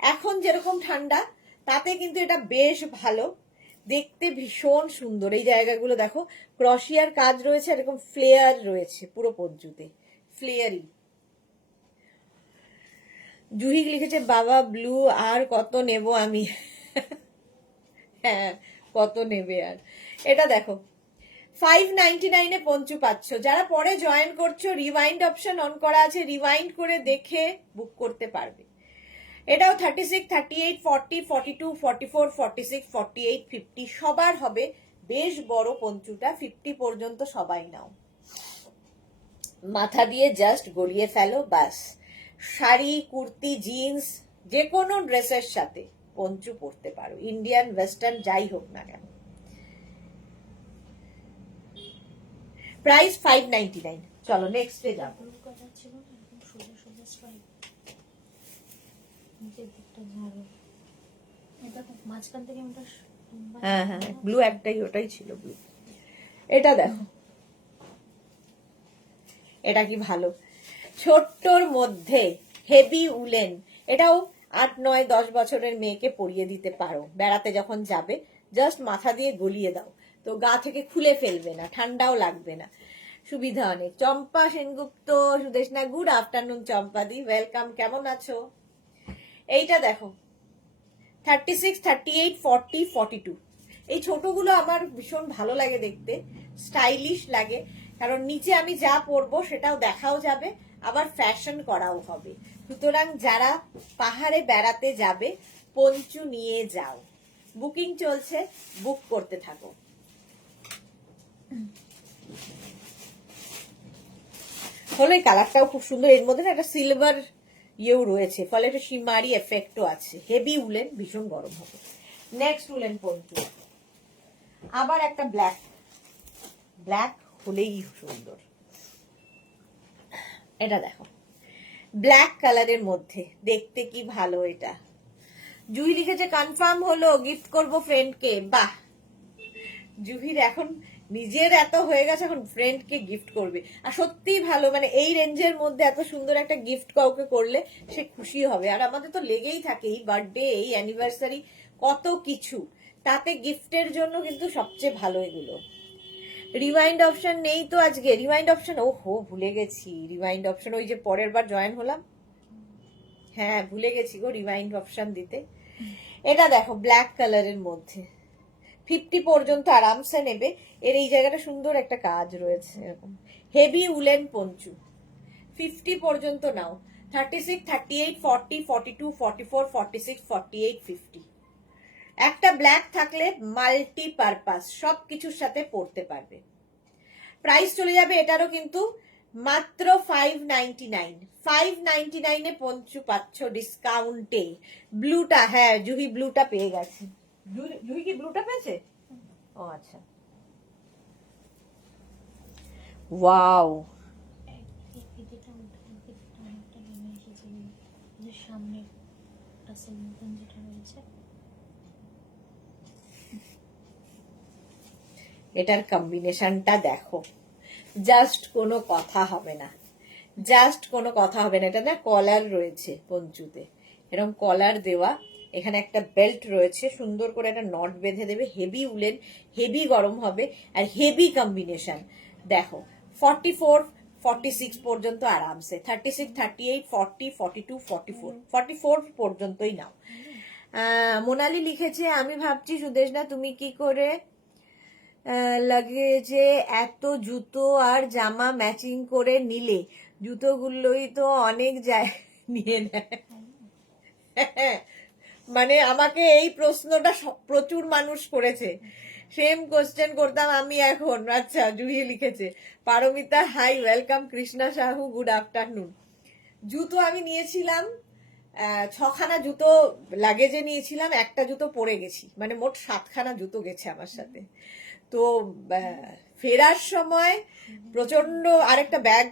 এখন যেরকম ঠান্ডা, তাতে কিন্তু এটা বেশ ভালো দেখতে, ভীষণ সুন্দর। এই জায়গাগুলো দেখো ক্রশিয়ার কাজ রয়েছে, এরকম ফ্লেয়ার রয়েছে পুরো পঞ্চুতে, ফ্লেয়ারি। জুহি লিখেছে বাবা ব্লু আর কত নেব আমি। হ্যাঁ কত নেবে আর। এটা দেখো 599 এ পঞ্চু পাচ্ছ। যারা পরে জয়েন করছো, রিওয়াইন্ড অপশন অন করা আছে, রিওয়াইন্ড করে দেখে বুক করতে পারবে। এটাও 36, 38, 40, 42, 44, 46, 48, 50 সবার হবে। বেশ বড় পঞ্চুটা, 50 পর্যন্ত সবাই নাও। মাথা দিয়ে জাস্ট গলিয়ে ফেলো, বাস। শাড়ি, কুর্তি, জিন্স, যে কোনো ড্রেসের সাথে পঞ্চু পরতে পারো, ইন্ডিয়ান ওয়েস্টার্ন যাই হোক না কেন। প্রাইস 599। চলো নেক্সটে যাব। ব্লু কালার ছিল না, এরকম সোজা সোজা স্ট্রাইপ, নিচের দিকটা ঝাড়ো, এটা তো মাঝখান থেকে ওটা হ্যাঁ ব্লু একটাই, ওটাই ছিল ব্লু। এটা দেখো, এটা কি ভালো, ছোট্টর মধ্যে হেভি উলেন। এটাও 8, 9, 10 বছরের মেয়েকে পরিয়ে দিতে পারো। বেড়াতে যখন যাবে জাস্ট মাথা দিয়ে গলিয়ে দাও, তো গা থেকে খুলে ফেলবে না, ঠান্ডাও লাগবে না, সুবিধা অনেক। চম্পা সেনগুপ্ত, সুদেশনা, গুড আফটারনুন চম্পা দি, ওয়েলকাম, কেমন আছো? এইটা দেখো 36, 38, 40, 42। এই ছোটগুলো আমার ভীষণ ভালো লাগে দেখতে, স্টাইলিশ লাগে, কারণ নিচে আমি যা পরবো সেটাও দেখাও যাবে, আবার ফ্যাশন করাও হবে। সুতরাং যারা পাহাড়ে বেড়াতে যাবে পঞ্চু নিয়ে যাও। বুকিং চলছে, বুক করতে থাকো। হলো এই কালারটাও খুব সুন্দর, এর মধ্যে না একটা সিলভার ইয়েও রয়েছে, ফলে একটা শিমারি এফেক্টও আছে। হেভি উলেন, ভীষণ গরম হবে। নেক্সট উলেন পঞ্চু, আবার একটা ব্ল্যাক, ব্ল্যাক হলেই সুন্দর। এটা দেখো ব্ল্যাক কালারের মধ্যে দেখতে কি ভালো। এটা জুহি লিখেছে কনফার্ম হলো, গিফট করব ফ্রেন্ডকে। বাহ, জুহির এখন নিজের এত হয়ে গেছে, এখন ফ্রেন্ডকে গিফট করবে। আর সত্যিই ভালো, মানে এই রেঞ্জের মধ্যে এত সুন্দর একটা গিফট কাউকে করলে সে খুশি হবে। আর আমাদের তো লেগেই থাকে এই বার্থডে, এই অ্যানিভার্সারি, কত কিছু, তাতে গিফটের জন্য কিন্তু সবচেয়ে ভালো এগুলো। রিওয়াইন্ড অপশন নেই তো আজকে, রিওয়াইন্ড অপশন, ওহো ভুলে গেছি রিওয়াইন্ড অপশন, ওই যে পরের বার জয়েন হলাম, হ্যাঁ ভুলে গেছি গো রিওয়াইন্ড অপশন দিতে। এটা দেখো ব্ল্যাক কালারের মধ্যে 50 পর্যন্ত আরামসে নেবে। এর এই জায়গাটা সুন্দর একটা কাজ রয়েছে, এরকম হেভি উলেন পঞ্চু। 50 পর্যন্ত নাও। 36, 38, 40, 42, 44, 46, 48, 50। একটা ব্ল্যাক থাকলে মাল্টি পারপাস সবকিছুর সাথে পরতে পারবে। প্রাইস চলে যাবে এটারও কিন্তু মাত্র 599। 599 এ পঞ্চু পাচ্ছ ডিসকাউন্টে। ব্লুটা, হ্যাঁ জুহি ব্লুটা পেয়ে গেছে। জুহি কি ব্লুটা পেয়েছে? ও আচ্ছা, ওয়াও। সামনে টাসেল মতন যেটা রয়েছে, এটার কম্বিনেশনটা দেখো, জাস্ট কোনো কথা হবে না, জাস্ট কোনো কথা হবে না। এটা না কলার রয়েছে পঞ্চুতে, এরকম কলার দেওয়া, এখানে একটা বেল্ট রয়েছে, সুন্দর করে একটা নট বেঁধে দেবে, হেভি উলেন, হেভি গরম হবে আর হেভি কম্বিনেশন। দেখো 44-46 পর্যন্ত আরামসে, 36, 38, 40, 42, 44, 44 পর্যন্তই নাও। মোনালি লিখেছে, আমি ভাবছি সুদেশনা তুমি কি করে লাগেজে এত জুতো আর জামা ম্যাচিং করে নিলে, জুতোগুলোই তো অনেক নিয়ে নেয়। মানে আমাকে এই প্রশ্নটা প্রচুর মানুষ করেছে, সেম কোশ্চেন করতাম আমি এখন। আচ্ছা, জুহি লিখেছে, Paramita hi, welcome, Krishna Sahu good afternoon. জুতো আমি নিয়েছিলাম 6খানা জুতো লাগেজে নিয়েছিলাম, একটা জুতো পরে গেছি, মানে মোট 7খানা জুতো গেছে আমার সাথে। তো ফেরার সময় প্রচন্ড আরেকটা ব্যাগ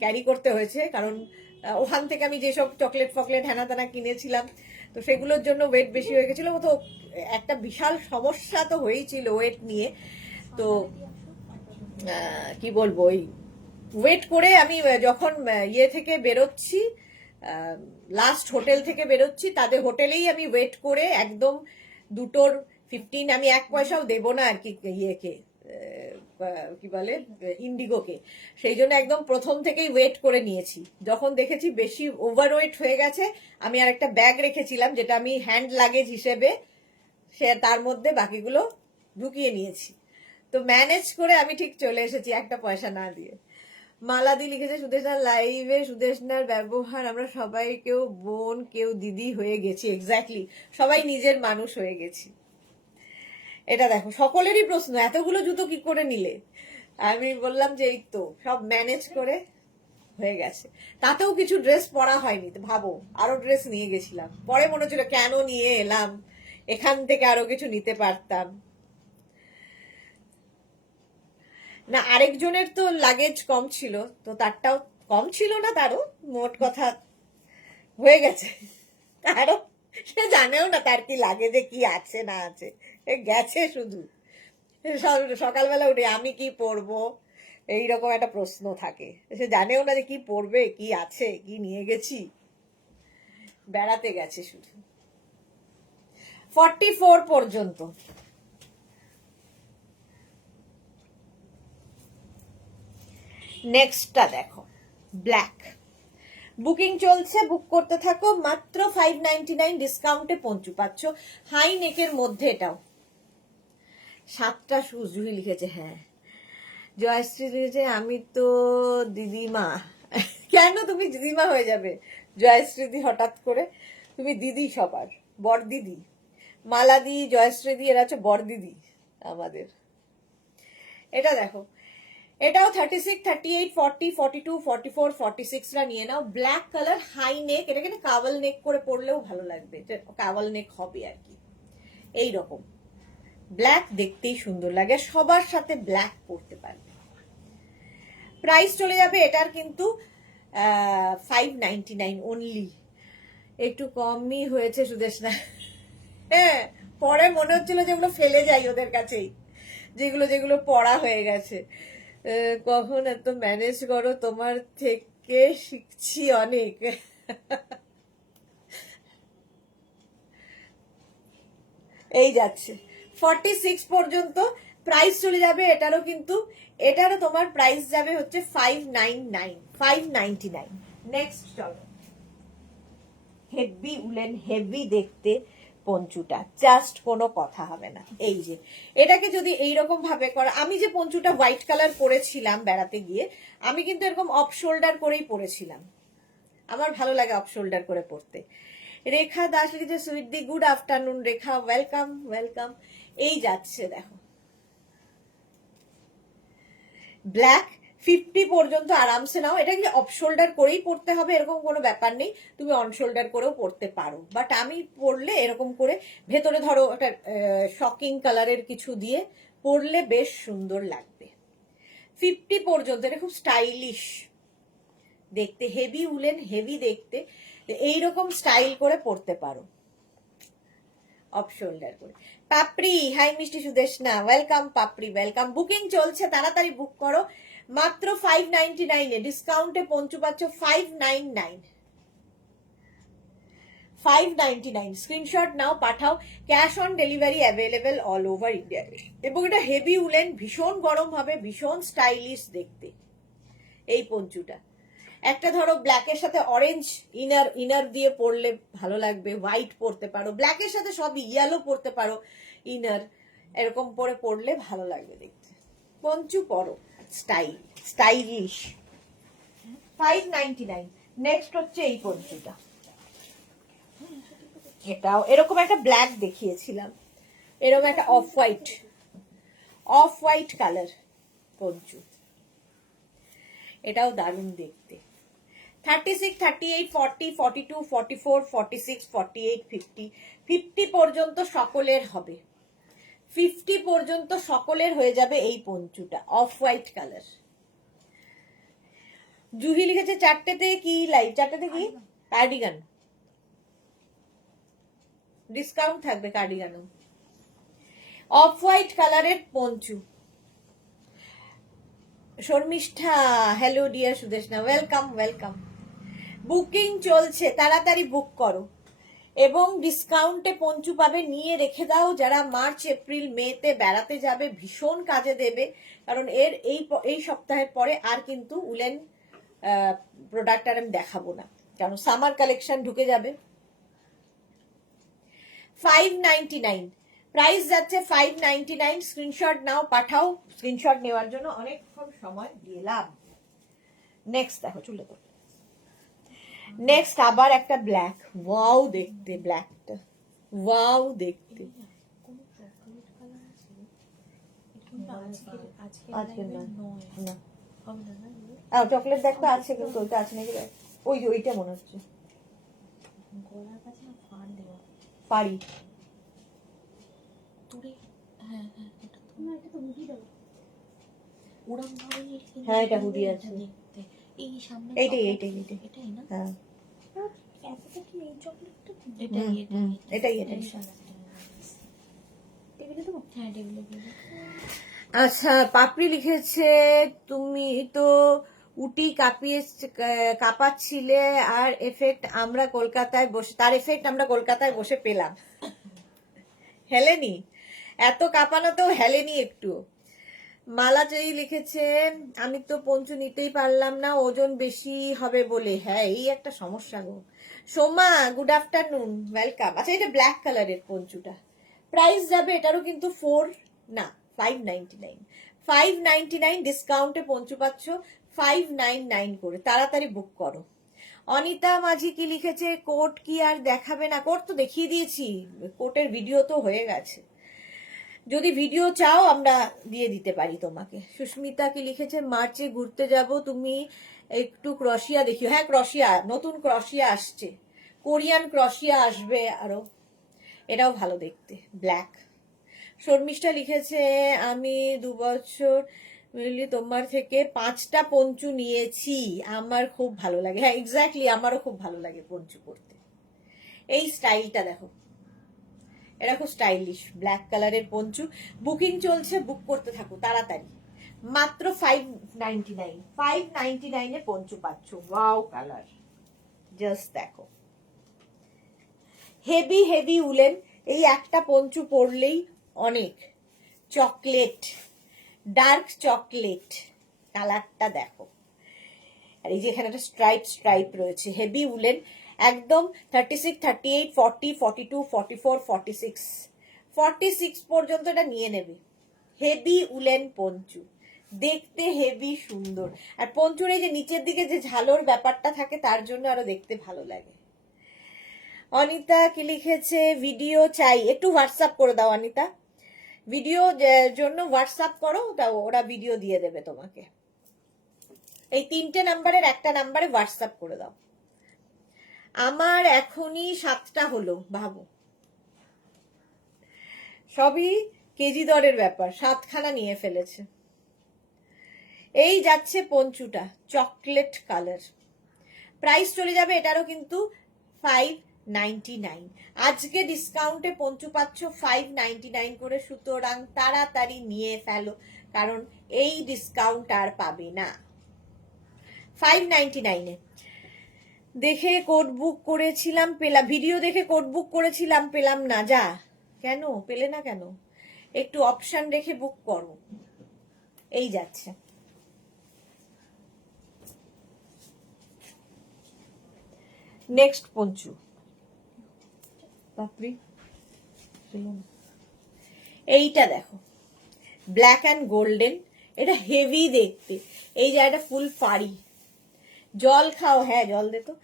ক্যারি করতে হয়েছে, কারণ ওখান থেকে আমি যেসব চকলেট ফকলেট হ্যানা ত্যানা কিনেছিলাম, তো সেগুলোর জন্য ওয়েট বেশি হয়ে গেছিল। তো একটা বিশাল সমস্যা তো হয়েছিল ওয়েট নিয়ে। তো কি বলবো, ওই ওয়েট করে আমি যখন ইয়ে থেকে বেরোচ্ছি, লাস্ট হোটেল থেকে বেরোচ্ছি, তাদের হোটেলেই আমি ওয়েট করে একদম 2:15, আমি 1 পয়সাও দেবো না আর কি ইয়েকে, কি বলে, ইন্ডিগোকে। সেই জন্য একদম প্রথম থেকেই ওয়েট করে নিয়েছি। যখন দেখেছি বেশি ওভারওয়েট হয়ে গেছে, আমি আর একটা ব্যাগ রেখেছিলাম যেটা আমি হ্যান্ড লাগেজ হিসেবে, সে তার মধ্যে বাকিগুলো ঢুকিয়ে নিয়েছি। তো ম্যানেজ করে আমি ঠিক চলে এসেছি 1 পয়সা না দিয়ে। মালাদি লিখেছে, সুদেশনার লাইভে সুদেশনার ব্যবহার, আমরা সবাই কেউ বোন কেউ দিদি হয়ে গেছি। এক্স্যাক্টলি, সবাই নিজের মানুষ হয়ে গেছি। এটা দেখো, সকলেরই প্রশ্ন, এতগুলো জুতো কি করে নিলে? আমি বললাম যে এই তো সব ম্যানেজ করে হয়ে গেছে। তাতেও কিছু ড্রেস পরা হয়নি, তো ভাবো, আরো ড্রেস নিয়ে গেছিলাম। পরে মনে হচ্ছিল কেন নিয়ে এলাম, এখান থেকে আরো কিছু নিতে পারতাম না। আরেকজনের তো লাগেজ কম ছিল, তো তারটাও কম ছিল না, তারও মোট কথা হয়ে গেছে। তারও সে জানেও না তার কি লাগেজে কি আছে না আছে, গেছে শুধু। সকালবেলা উঠে আমি কি পরবো এইরকম একটা প্রশ্ন থাকে, সে জানেও না যে কি পরবে, কি আছে, কি নিয়ে গেছি, বেড়াতে গেছে শুধু। 44 পর্যন্ত। নেক্সটটা দেখো, ব্ল্যাক বুকিং চলছে, বুক করতে থাকো। মাত্র 599 ডিসকাউন্টে পঞ্চু পাচ্ছ, হাই নেকের মধ্যে। এটাও 7টা শুজ, জুহি লিখেছে। হ্যাঁ, জয়শ্রী লিখেছে, আমি তো দিদিমা। কেন তুমি দিদিমা হয়ে যাবে জয়শ্রীদি হঠাৎ করে? তুমি দিদি সবার, বড় দিদি। মালাদি, জয়শ্রীদি, এরা হচ্ছে বড় দিদি আমাদের। এটা দেখো, এটাও 36, 38, 40, 42, 44, 46রা নিয়ে নাও। ব্ল্যাক কালার, হাই নেক, এটাকে না কাভাল নেক করে পরলেও ভালো লাগবে, কাভাল নেক হবে আর কি। এইরকম ব্ল্যাক দেখতেই সুন্দর লাগে, সবার সাথে ব্ল্যাক পরতে পারবে। প্রাইস চলে যাবে এটার কিন্তু 599 অনলি, একটু কমই হয়েছে সুদেশনা। হ্যাঁ, পরে মনে হচ্ছিল যেগুলো ফেলে যাই ওদের কাছেই, যেগুলো যেগুলো পড়া হয়ে গেছে। কখন এত ম্যানেজ করো, তোমার থেকে শিখছি অনেক। এই যাচ্ছে 46 পর্যন্ত প্রাইস চলে যাবে এটারও, কিন্তু এটারও তোমার প্রাইস যাবে হচ্ছে 599, 599। নেক্সট চলো, হেভি উলেন, হেভি দেখতে পঞ্চুটা, জাস্ট কোনো কথা হবে না। এই যে এটাকে যদি এইরকম ভাবে করা, আমি যে পঞ্চুটা হোয়াইট কালার পরেছিলাম বেড়াতে গিয়ে, আমি কিন্তু এরকম অফ শোল্ডার করেই পরেছিলাম, আমার ভালো লাগে অফ শোল্ডার করে পরতে। রেখা দাস লিখেছে, সুইট দি গুড আফটারনুন রেখা, ওয়েলকাম ওয়েলকাম। এই যাচ্ছে দেখো, ব্ল্যাক 50 পর্যন্ত আরামসে নাও। এটা কি অফ শোল্ডার করেই পরতে হবে এরকম কোনো ব্যাপার নেই, তুমি অন শোল্ডার করেও পরতে পারো, বাট আমি পরলে এরকম করে ভেতরে ধরো একটা শকিং কালারের কিছু দিয়ে পরলে বেশ সুন্দর লাগবে। 50 পর্যন্ত, এটা খুব স্টাইলিশ দেখতে, হেভি উলেন, হেভি দেখতে, এইরকম স্টাইল করে পরতে পারো অফ শোল্ডার করে। পাপড়ি, হাই মিষ্টি সুদেশনা, ওয়েলকাম পাপড়ি, ওয়েলকাম। বুকিং চলছে, তাড়াতাড়ি বুক করো। মাত্র 599 এ ডিসকাউন্টে পঞ্চু পাচ্ছ 599, 599 স্ক্রিনশট নাও, পাঠাও। Cash on delivery available all over India. এবং এটা হেভি উলেন, ভীষণ গরম হবে, ভীষণ স্টাইলিশ দেখতে এই পঞ্চুটা। একটা ধরো ব্ল্যাকের সাথে অরেঞ্জ ইনার দিয়ে পরলে ভালো লাগবে, হোয়াইট পরতে পারো, ব্ল্যাকের সাথে সবই, ইয়েলো পরতে পারো ইনার, এরকম পরে পরলে ভালো লাগবে দেখতে। পঞ্চু পরো, স্টাইলিশ। 599। নেক্সট হচ্ছে এই পঞ্চুটা, এটাও এরকম একটা ব্ল্যাক দেখিয়েছিলাম, এরকম একটা অফ হোয়াইট কালার পঞ্চু, এটাও দারুণ দেখতে। 36, 38, 40, 42, 44, 46, 48, 50, 50 পর্যন্ত সকলের হবে, 50 পর্যন্ত সকলের হয়ে যাবে এই পঞ্চুটা, অফ হোয়াইট কালার। জুহি লিখেছে চারটেতে কি লাইভ, চারটেতে কি কার্ডিগান, ডিসকাউন্ট থাকবে কার্ডিগানও। অফ হোয়াইট কালারের poncho. Sharmistha, hello dear Sudeshna, welcome. Booking চলছে, তাড়াতাড়ি বুক করো এবং ডিসকাউন্টে পঞ্চু পাবে, নিয়ে রেখে দাও। যারা মার্চ এপ্রিল মেতে বেড়াতে যাবে ভীষণ কাজে দেবে, কারণ এর এই সপ্তাহের পরে আর কিন্তু উলেন প্রোডাক্ট আর আমি দেখাবো না, কারণ সামার কালেকশন ঢুকে যাবে। 599 প্রাইস যাচ্ছে 599। স্ক্রিনশট নাও, পাঠাও। স্ক্রিনশট নেওয়ার জন্য অনেকক্ষণ সময় দিলাম। নেক্সট দেখো, চলে তো নেক্সট আবার একটা ব্ল্যাক, ওয়াও দেখতে, ব্ল্যাকটা ওয়াও দেখতে। আজকে না, চকলেট ব্যাগ তো আছে, কিন্তু ওইটা আছে নাকি, ওইটা মনে হচ্ছে পারি। হ্যাঁ, এটা হুডি আছে, এইটাই না, হ্যাঁ এটাই। আচ্ছা, পাপড়ি লিখেছে তুমি তো উটি কাঁপাচ্ছিলে, আর এফেক্ট আমরা কলকাতায় বসে, তার এফেক্ট আমরা কলকাতায় বসে পেলাম। হেলেনি, এত কাঁপানোতেও হেলেনি একটু। মালা চই লিখেছেন আমি তো পঞ্চু নিতেই পারলাম না, ওজন বেশি হবে বলে। হ্যাঁ, এই একটা সমস্যা গো। Soma, good afternoon, welcome. আচ্ছা, এটা ব্ল্যাক কালারের পঞ্চুটা, প্রাইস যাবে এটারও কিন্তু 599। 599 ডিসকাউন্টে পঞ্চু পাচ্ছ 599 করে, তাড়াতাড়ি বুক করো। অনিতা মাঝি কি লিখেছে, কোট কি আর দেখাবে না? কোট তো দেখিয়ে দিয়েছি, কোটের ভিডিও তো হয়ে গেছে, যদি ভিডিও চাও আমরা দিয়ে দিতে পারি তোমাকে। সুস্মিতা কি লিখেছে, মার্চে ঘুরতে যাব, তুমি একটু ক্রশিয়া দেখিও। হ্যাঁ, ক্রশিয়া, নতুন ক্রশিয়া আসছে, কোরিয়ান ক্রশিয়া আসবে আরো, এটাও ভালো দেখতে, ব্ল্যাক। শর্মিষ্ঠা লিখেছে আমি 2 বছর মিলি তোমার থেকে 5টা পঞ্চু নিয়েছি, আমার খুব ভালো লাগে। হ্যাঁ, এক্স্যাক্টলি, আমারও খুব ভালো লাগে পঞ্চু পরতে। এই স্টাইলটা দেখো, এটা খুব স্টাইলিশ, ব্ল্যাক কালারের পঞ্চু। বুকিং চলছে, বুক করতে থাকো তাড়াতাড়ি। মাত্র 599 পঞ্চু পাচ্ছ, ওয়াও কালার, জাস্ট দেখো, হেভি উলেন। এই একটা পঞ্চু পরলেই অনেক। চকলেট, ডার্ক চকলেট কালারটা দেখো, আর এই যে এখানে একটা স্ট্রাইপ রয়েছে, হেভি উলেন একদম। 36, 38, 40, 42, 44, 46, 46 পর্যন্ত এটা নিয়ে নেবে। হেভি উলেন পঞ্চু, দেখতে হেভি সুন্দর, আর পঞ্চুর এই যে নিচের দিকে যে ঝালোর ব্যাপারটা থাকে, তার জন্য আরো দেখতে ভালো লাগে। অনিতা কি লিখেছে, ভিডিও চাই, একটু হোয়াটসঅ্যাপ করে দাও অনিতা, ভিডিও জন্য হোয়াটসঅ্যাপ করো, ওরা ভিডিও দিয়ে দেবে তোমাকে। এই 3টে নাম্বারের একটা নাম্বারে হোয়াটসঅ্যাপ করে দাও। আমার এখনই 7টা হলো, ভাবো, সবই কেজি দরের ব্যাপার, 7খানা নিয়ে ফেলেছে। এই যাচ্ছে পঞ্চুটা, চকলেট কালার, প্রাইস চলে যাবে এটারও কিন্তু 599। আজকে ডিসকাউন্টে পঞ্চু পাচ্ছ 599 করে, সুতরাং তাড়াতাড়ি নিয়ে ফেলো, কারণ এই ডিসকাউন্ট আর পাবে না। 599-এ দেখে কোড বুক করেছিলাম পেলাম, ভিডিও দেখে কোড বুক করেছিলাম পেলাম না। যা, কেন পেলে না কেন? একটু অপশন রেখে বুক করো। এই যাচ্ছে। নেক্সট পঞ্চু বাপরি, এইটা দেখো, ব্ল্যাক অ্যান্ড গোল্ডেন, এটা হেভি দেখতে। এই যে একটা ফুল ফাড়ি, জল খাও, হ্যাঁ জল দে তো।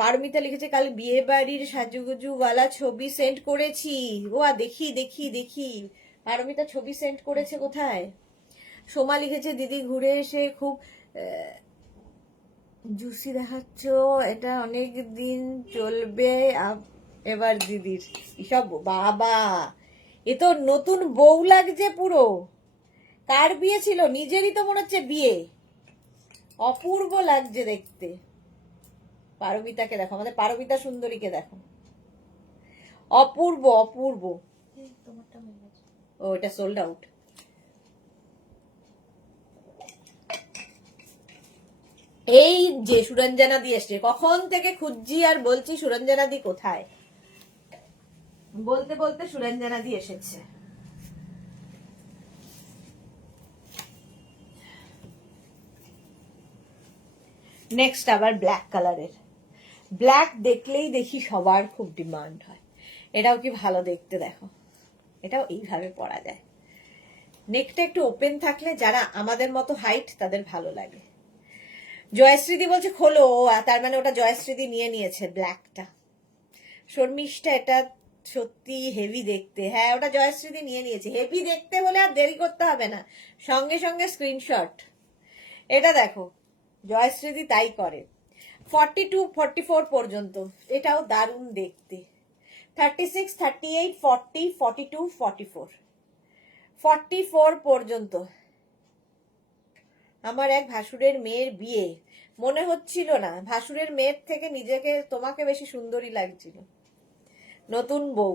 পারমিতা লিখেছে কাল বিয়ে বাড়ির সাজুগুজুওয়ালা ছবি সেন্ড করেছি। ও দেখি দেখি দেখি, পারমিতা ছবি সেন্ড করেছে কোথায়? সোমা লিখেছে দিদি ঘুরে এসে খুব জুসি দেখাচ্ছ, এটা অনেক দিন চলবে এবার দিদির এসব। বাবা, এ তো নতুন বউ লাগছে পুরো। কার বিয়ে ছিল? নিজেরই তো মনে হচ্ছে বিয়ে। অপূর্ব লাগছে দেখতে। পারমিতাকে দেখো, আমাদের পারমিতা সুন্দরীকে দেখো, অপূর্ব অপূর্ব। তোমারটা হয়ে গেছে। ও এটা সোল্ড আউট। এই যে সুরঞ্জনা দি এসছে, কখন থেকে খুঁজছি আর বলছি সুরঞ্জনা দি কোথায়, বলতে বলতে সুরঞ্জনা দি এসেছে। নেক্সট আবার ব্ল্যাক কালারের। ব্ল্যাক দেখলেই দেখি সবার খুব ডিমান্ড হয়। এটাও কি ভালো দেখতে, দেখো, এটাও এইভাবে পরা যায়। নেকটা একটু ওপেন থাকলে যারা আমাদের মতো হাইট তাদের ভালো লাগে। জয়শ্রীদি বলছে খোলো, তার মানে ওটা জয়শ্রীদি নিয়ে নিয়েছে ব্ল্যাকটা। শর্মিষ্ঠা এটা সত্যি হেভি দেখতে, হ্যাঁ ওটা জয়শ্রীদি নিয়ে নিয়েছে। হেভি দেখতে হলে আর দেরি করতে হবে না, সঙ্গে সঙ্গে স্ক্রিনশট। এটা দেখো, জয়শ্রীদি তাই করে। 42 44 পর্যন্ত, এটাও দারুণ দেখতে। 36 38 40 42 44 44 পর্যন্ত। আমার এক ভাসুরের মেয়ের বিয়ে, মনে হচ্ছিল না ভাসুরের মেয়ের থেকে নিজেকে তোমাকে বেশি সুন্দরী লাগছিল। নতুন বউ,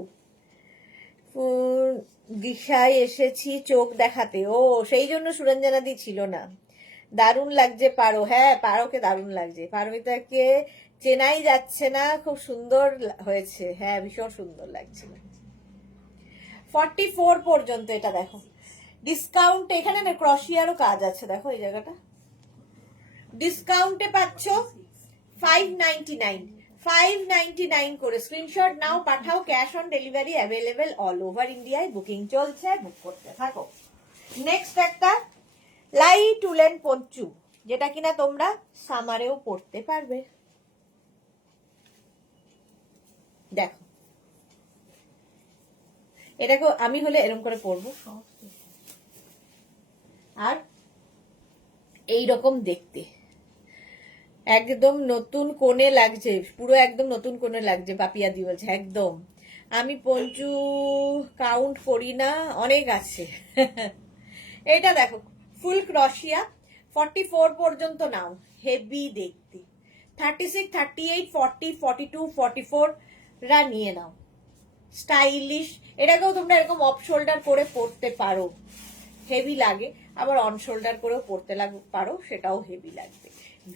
দিশায় এসেছি চোখ দেখাতে। ও সেই জন্য সুরঞ্জনা দি ছিল না। দারুণ লাগছে পারো, হ্যাঁ পারোকে দারুণ লাগছে। পারমিতাকে চেনাই যাচ্ছে না, খুব সুন্দর হয়েছে, হ্যাঁ ভীষণ সুন্দর লাগছিল। 44 পর্যন্ত এটা দেখো। ডিসকাউন্ট এখানে না ক্রশিয়ারও কাজ আছে, দেখো এই জায়গাটা ডিসকাউন্টে পাচ্ছ 599 599 করে। স্ক্রিনশট নাও, পাঠাও, cash on delivery available all over ইন্ডিয়ায়, বুকিং চলছে, বুক করতে থাকো। নেক্সট একটা লাইট উলেন পঞ্চু, যেটা কিনা তোমরা সামারেও পড়তে পারবে। দেখো, এটাকে আমি হলে এরকম করে পরবো, আর এই রকম দেখতে একদম নতুন কোণে লাগছে, পুরো একদম নতুন কোণে লাগছে। পাপিয়া দি বলছে একদম। আমি পঞ্চু কাউন্ট করি না, অনেক আছে। এটা দেখো, ফুল ক্রশিয়া, 44 পর্যন্ত নাও, হেভি দেখতে। 36 38 40 42 44 রা নিয়ে নাও, স্টাইলিশ। এটাকেও তোমরা এরকম অফ শোল্ডার করে পরতে পারো, হেভি লাগে। আবার অন শোল্ডার করেও পরতে পারো, সেটাও হেভি লাগবে।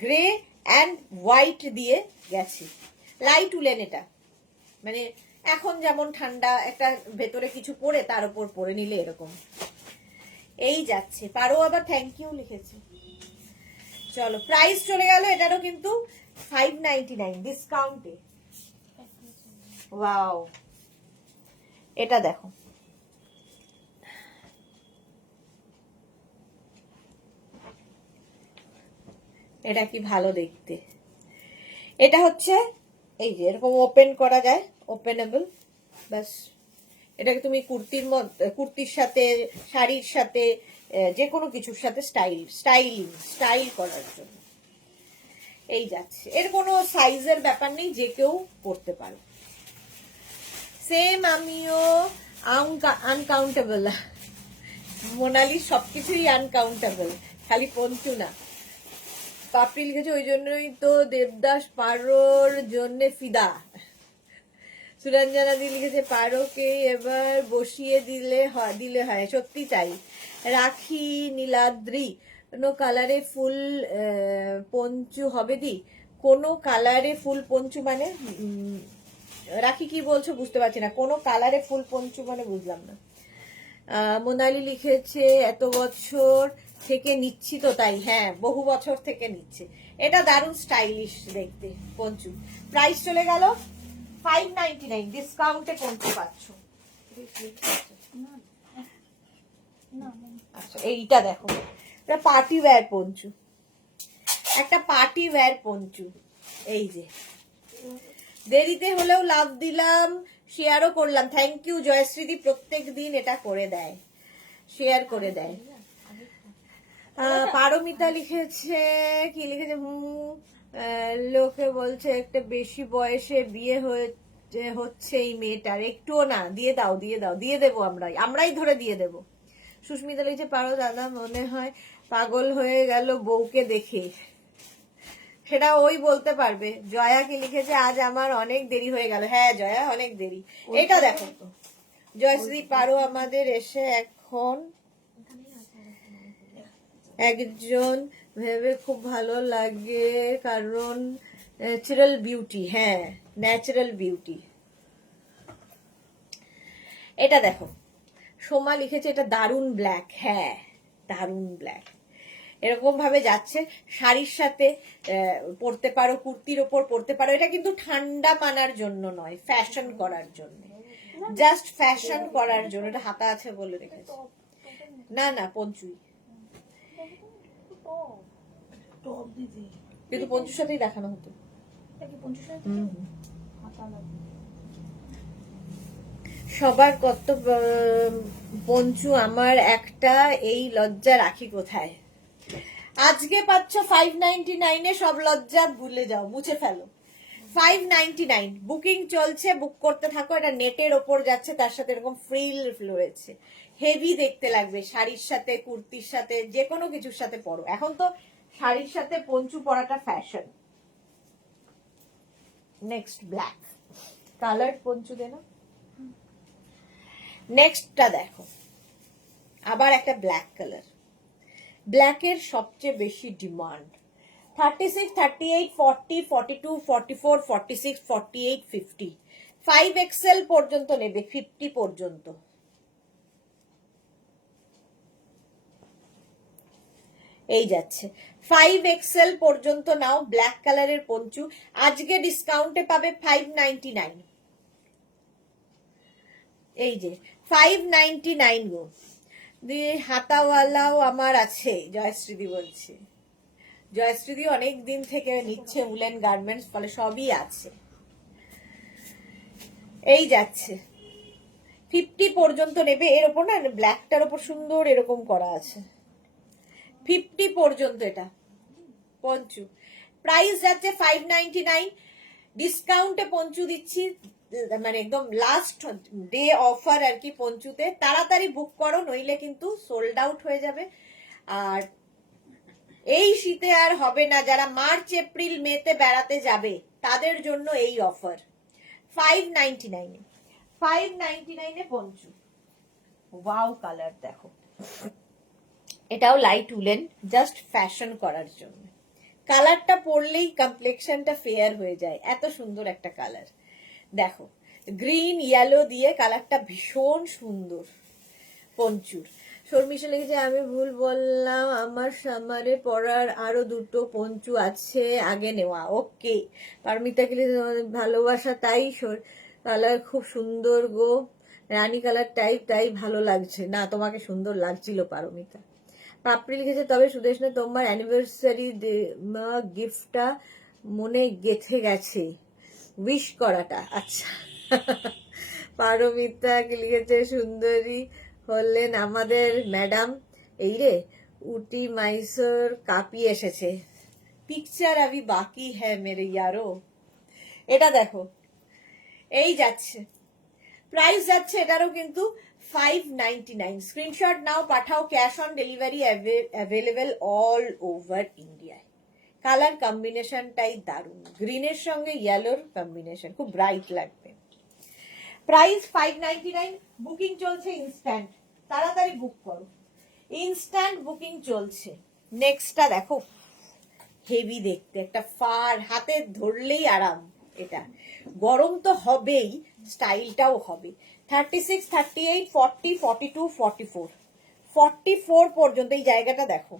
গ্রে অ্যান্ড হোয়াইট দিয়ে গেছে, লাইট উলেন। এটা মানে এখন যেমন ঠান্ডা, একটা ভেতরে কিছু পরে তার উপর পরে নিলে এরকম এই যাচ্ছে। পারো আবার থ্যাংক ইউ লিখেছে। চলো, প্রাইস চলে গেল এটারও কিন্তু 599 ডিসকাউন্টে। ওয়াও, এটা দেখো, এটা কি ভালো দেখতে। এটা হচ্ছে এই যে এরকম ওপেন করা যায়, ওপেনেবল। ব্যাস, এটাকে তুমি কুর্তির সাথে, শাড়ির সাথে, যে কোনো কিছুর সাথে স্টাইল করার জন্য এই যাচ্ছে। এর কোনো সাইজের ব্যাপার নেই, যে কেউ পরতে পারো। সেম, আমিও আনকাউন্টেবল। মোনালি সবকিছুই আনকাউন্টেবল, খালি পঞ্চু না। পাপড়ি লিখেছে ওই জন্যই তো দেবদাস পারোর জন্য ফিদা। সুরঞ্জনা দি লিখেছে পারোকে এবার বসিয়ে দিলে হয়, সত্যি তাই। রাখি নীলাদ্রি, নো কালারে ফুল পঞ্চু হবে দি, কোনো কালারে ফুল পঞ্চু মানে রাখি কি বলছো বুঝতে পারছি না, কোনো কালারে ফুল পঞ্চু মানে বুঝলাম না। মোনালি লিখেছে এত বছর থেকে নিচ্ছি তো তাই, হ্যাঁ বহু বছর থেকে নিচ্ছে। এটা দারুণ স্টাইলিশ দেখতে পঞ্চু। প্রাইস চলে গেল 599, ডিসকাউন্টে পঞ্চু পাচ্ছ। আচ্ছা এইটা দেখো, এটা পার্টি ওয়্যার পঞ্চু, একটা পার্টি ওয়্যার পঞ্চু। এই যে দেরিতে হলেও লাভ দিলাম, শেয়ারও করলাম। থ্যাংক ইউ জয়শ্রীদি, প্রত্যেক দিন এটা করে দেয়, শেয়ার করে দেয়। পারমিতা লিখেছে, কি লিখেছে, লোকে বলছে একটা বেশি বয়সে বিয়ে হচ্ছে এই মেয়েটার, একটুও না, দিয়ে দাও দিয়ে দাও, দিয়ে দেবো আমরাই ধরে দিয়ে দেবো। সুস্মিতা লিখেছে পারো দাদা মনে হয় পাগল হয়ে গেল বউকে দেখে, সেটা ওই বলতে পারবে। জয়া কি লিখেছে আজ আমার অনেক দেরি হয়ে গেল, হ্যাঁ জয়া অনেক দেরি। এটা দেখো জয়শ্রী পারো আমাদের এসে এখন একজন ভেবে খুব ভালো লাগে, কারণ ন্যাচারাল বিউটি, হ্যাঁ ন্যাচারাল বিউটি। এটা দেখো সোমা লিখেছে এটা দারুন ব্ল্যাক, হ্যাঁ দারুন ব্ল্যাক, এরকম ভাবে যাচ্ছে, শাড়ির সাথে পরতে পারো, কুর্তির ওপর পরতে পারো। এটা কিন্তু ঠান্ডা মানার জন্য নয়, ফ্যাশন করার জন্য, জাস্ট ফ্যাশন করার জন্য। এটা হাতা আছে বলে রেখেছে, না না পঞ্চুই, কিন্তু পঞ্চুর সাথেই দেখানো হতো। সবার কত পঞ্চু, আমার একটা এই লজ্জা রাখি কোথায়। আজকে পাচ্ছ 599 সব লজ্জা ভুলে যাও, মুছে ফেলো। 599 বুকিং চলছে, বুক করতে থাকো। এটা নেটের ওপর যাচ্ছে, তার সাথে এরকম ফ্রিল রয়েছে, হেভি দেখতে লাগবে, শাড়ির সাথে কুর্তির সাথে যে কোনো কিছুর সাথে পরো। এখন তো শাড়ির সাথে পঞ্চু পরাটা fashion. Next black colour poncho দেনা। নেক্সটটা দেখো, আবার একটা ব্ল্যাক কালার, ব্ল্যাকের সবচেয়ে বেশি ডিমান্ড। 36, 38, 40, 42, 44, 46, 48, 50, 5XL পর্যন্ত নেবে, 50 পর্যন্ত। এই যাচ্ছে 5XL পর্যন্ত নাও, ব্ল্যাক কালারের পঞ্চু। আজকে ডিসকাউন্টে পাবে 599, এই যে 599 গো। দিয়ে হাতাওয়ালাও আমার আছে, জয়শ্রীদি বলছে। জয়শ্রীদি অনেক দিন থেকে নিচ্ছে উলেন গার্মেন্টস, ফলে সবই আছে। এই যাচ্ছে 50 পর্যন্ত নেবে। এর ওপর না ব্ল্যাকটার ওপর সুন্দর এরকম করা আছে, 50 পর্যন্ত এটা পঞ্চু। প্রাইস যাচ্ছে 599, ডিসকাউন্টে পঞ্চু দিচ্ছি, মানে একদম লাস্ট ডে অফার আর কি পঞ্চুতে। তাড়াতাড়ি বুক করো, নইলে কিন্তু সোল্ড আউট হয়ে যাবে। আর এই শীতে আর হবে না, যারা মার্চ এপ্রিল মেতে বেড়াতে যাবে তাদের জন্য এই অফার। 599, 599 পঞ্চু। ওয়াও কালার দেখো, এটাও লাইট উলেন, জাস্ট ফ্যাশন করার জন্য। কালারটা পরলেই কমপ্লেক্সনটা ফেয়ার হয়ে যায়, এত সুন্দর একটা কালার। দেখো গ্রিন ইয়েলো দিয়ে কালারটা ভীষণ সুন্দর পঞ্চুর। শর্মিষা লিখেছে আমি ভুল বললাম, আমার সামারে পরার আরো দুটো পঞ্চু আছে আগে নেওয়া। ওকে পারমিতা কি ভালোবাসা তাই, কালার খুব সুন্দর গো, রানী কালার টাইপ, তাই ভালো লাগছে। না তোমাকে সুন্দর লাগছিল পারমিতা। পাপড়ি লিখেছে তবে সুদেশনা তোমার অ্যানিভার্সারি গিফটটা মনে গেথে গেছে, উইশ করাটা। আচ্ছা পারমিতা কি লিখেছে সুন্দরী হলেন আমাদের ম্যাডাম, এই রে উটি মাইসোর কাপি এসেছে, পিকচার আবি বাকি হ্যাঁ মেরে ইয়ারো। এটা দেখো এই যাচ্ছে, প্রাইস যাচ্ছে এটারও কিন্তু 599। স্ক্রিনশট নাও, পাঠাও, cash on delivery available all over ইন্ডিয়ায়। কালার কম্বিনেশনটাই দারুণ, গ্রিনের সঙ্গে ইয়েলোর কম্বিনেশন খুব ব্রাইট লাগবে। প্রাইস 599, বুকিং চলছে ইনস্ট্যান্ট, তাড়াতাড়ি বুক করো, ইনস্ট্যান্ট বুকিং চলছে। নেক্সটটা দেখো হেভি দেখতে, একটা ফার, হাতে ধরলেই আরাম। এটা গরম তো হবেই, স্টাইলটাও হবে। 36, 38, 40, 42, 44, 44 পর্যন্ত এই জায়গাটা দেখো,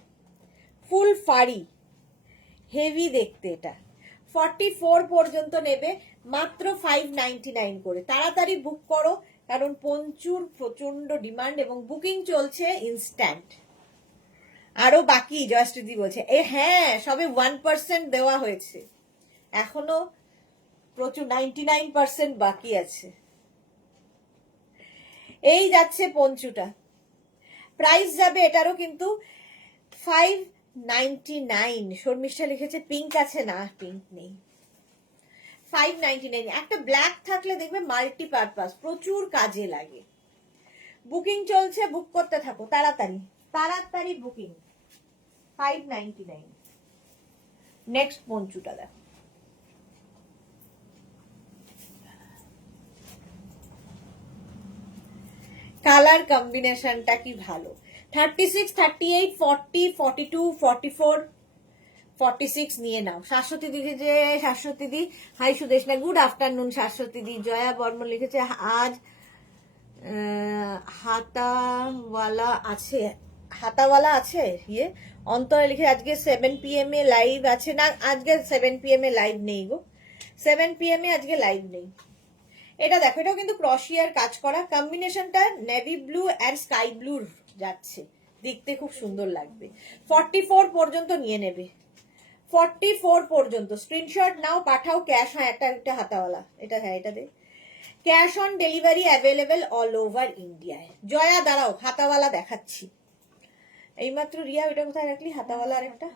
ফুল ফারি, হেভি দেখতে। এটা 44 পর্যন্ত নেবে মাত্র 599 করে। তাড়াতাড়ি বুক করো, কারণ পঞ্চুর প্রচন্ড ডিমান্ড এবং বুকিং চলছে ইনস্ট্যান্ট। আরো বাকি, জয়শ্রীদি বলছে হ্যাঁ, সবে 1% দেওয়া হয়েছে, এখনো প্রচুর 99% বাকি আছে। এই যাচ্ছে পঞ্চুটা, প্রাইস যাবে এটারও কিন্তু 599। শর্মিষ্ঠা লিখেছে পিঙ্ক আছে, না পিঙ্ক নেই। 599, একটা ব্ল্যাক থাকলে দেখবে মাল্টিপারপাস, প্রচুর কাজে লাগে। বুকিং চলছে, বুক করতে থাকো তাড়াতাড়ি, তাড়াতাড়ি বুকিং। 599। নেক্সট পঞ্চুটা দেখো, কালার কম্বিনেশনটা কি ভালো। 36, 38, 40, 42, 44, 46 নিয়ে নাও। শাশ্বতী লিখেছে, Shashwati di hi Sudeshna, good afternoon Shashwati di. Joya Barman লিখেছে আজ হাতাওয়ালা আছে, হাতাওয়ালা আছে ইয়ে। অন্তরা লিখে আজকে 7 PM এ লাইভ আছে, না আজকে 7 PM এ লাইভ নেই গো, 7 PM এ আজকে লাইভ নেই। এটা দেখো, এটাও কিন্তু ক্রশিয়ার কাজ করা, কম্বিনেশনটা নেভি ব্লু আর স্কাই ব্লুর যাচ্ছে, দেখতে খুব সুন্দর লাগবে। 44 পর্যন্ত নিয়ে নেবে, 44 পর্যন্ত স্ক্রিনশট নাও, পাঠাও, ক্যাশ। হয় একটা হাতাওয়ালা, এটা হ্যাঁ, এটা দে। Cash on delivery available all over ইন্ডিয়ায়। জয়া দাঁড়াও, হাতাওয়ালা দেখাচ্ছি। এইমাত্র রিয়া ওইটা কোথায় রাখলি, হাতাওয়ালা আরেকটা।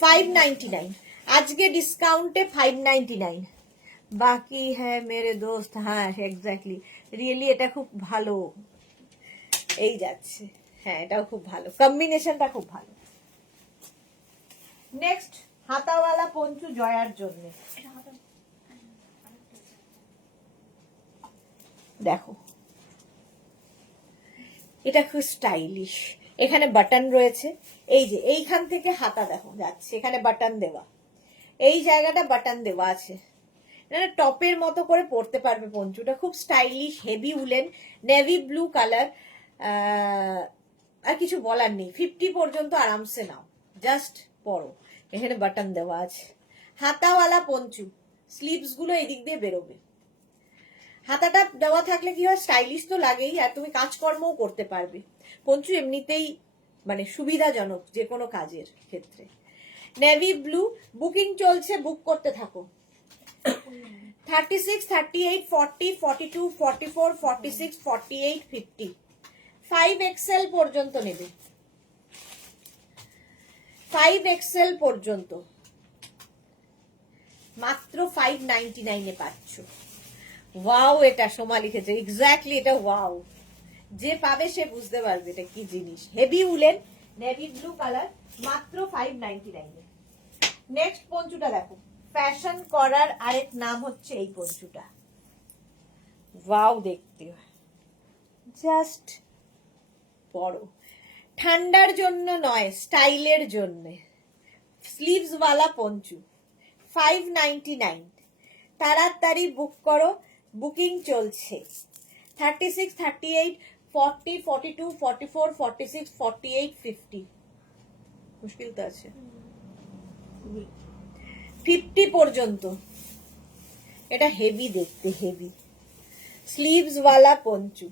599 আজকে ডিসকাউন্টে 599 বাকি হ্যাঁ মেরে দোস্ত। হ্যাঁ এক্স্যাক্টলি, রিয়েলি এটা খুব ভালো। এই যাচ্ছে, হ্যাঁ এটাও খুব ভালো, কম্বিনেশনটা খুব ভালো। নেক্সট হাতাওয়ালা পঞ্চু জয়ার জন্য দেখো, এটা খুব স্টাইলিশ। এখানে বাটন রয়েছে, এই যে এইখান থেকে হাতা দেখো যাচ্ছে, এখানে বাটন দেওয়া, এই জায়গাটা বাটন দেওয়া আছে। এটা টপের মতো করে পরতে পারবে পঞ্চুটা, খুব stylish, heavy woollen, navy blue colour. আর কিছু বলার নেই, 50 পর্যন্ত আরামসে নাও, জাস্ট পরো। এখানে বাটন দেওয়া আছে, হাতাওয়ালা পঞ্চু, স্লিভস গুলো এদিক দিয়ে বেরোবে। হাতাটা দেওয়া থাকলে কি হয়, স্টাইলিশ তো লাগেই, আর তুমি কাজকর্মও করতে পারবে। পঞ্চু এমনিতেই মানে সুবিধাজনক যে কোনো কাজের ক্ষেত্রে। নেভি ব্লু, বুকিং চলছে, বুক করতে থাকো। 36, 38, 40, 42, 44, 46, 48, 50, 5XL পর্যন্ত নেবে, 5XL পর্যন্ত মাত্র 599 এ পাচ্ছ। ওয়াও, এটা সোমা লিখেছে এক্স্যাক্টলি, এটা ওয়াও, যে পাবে সে বুঝতে পারবে এটা কি জিনিস। Heavy woollen, navy blue colour, মাত্র 599 এ। নেক্সট পঞ্চুটা দেখো, ফ্যাশন করার আরেক নাম হচ্ছে এই পঞ্চুটা। ওয়াও দেখতে, জাস্ট বড়, ঠান্ডার জন্য নয়, স্টাইলের জন্য। স্লিভস ওয়ালা পঞ্চু, 599। তাড়াতাড়ি বুক করো, বুকিং চলছে। 36, 38, 40, 42, 44, 46, 48, 50, মুশকিল তো আছে, 50 পর্যন্ত। এটা হেভি দেখতে, হেভি স্লিভস ওয়ালা পঞ্চু।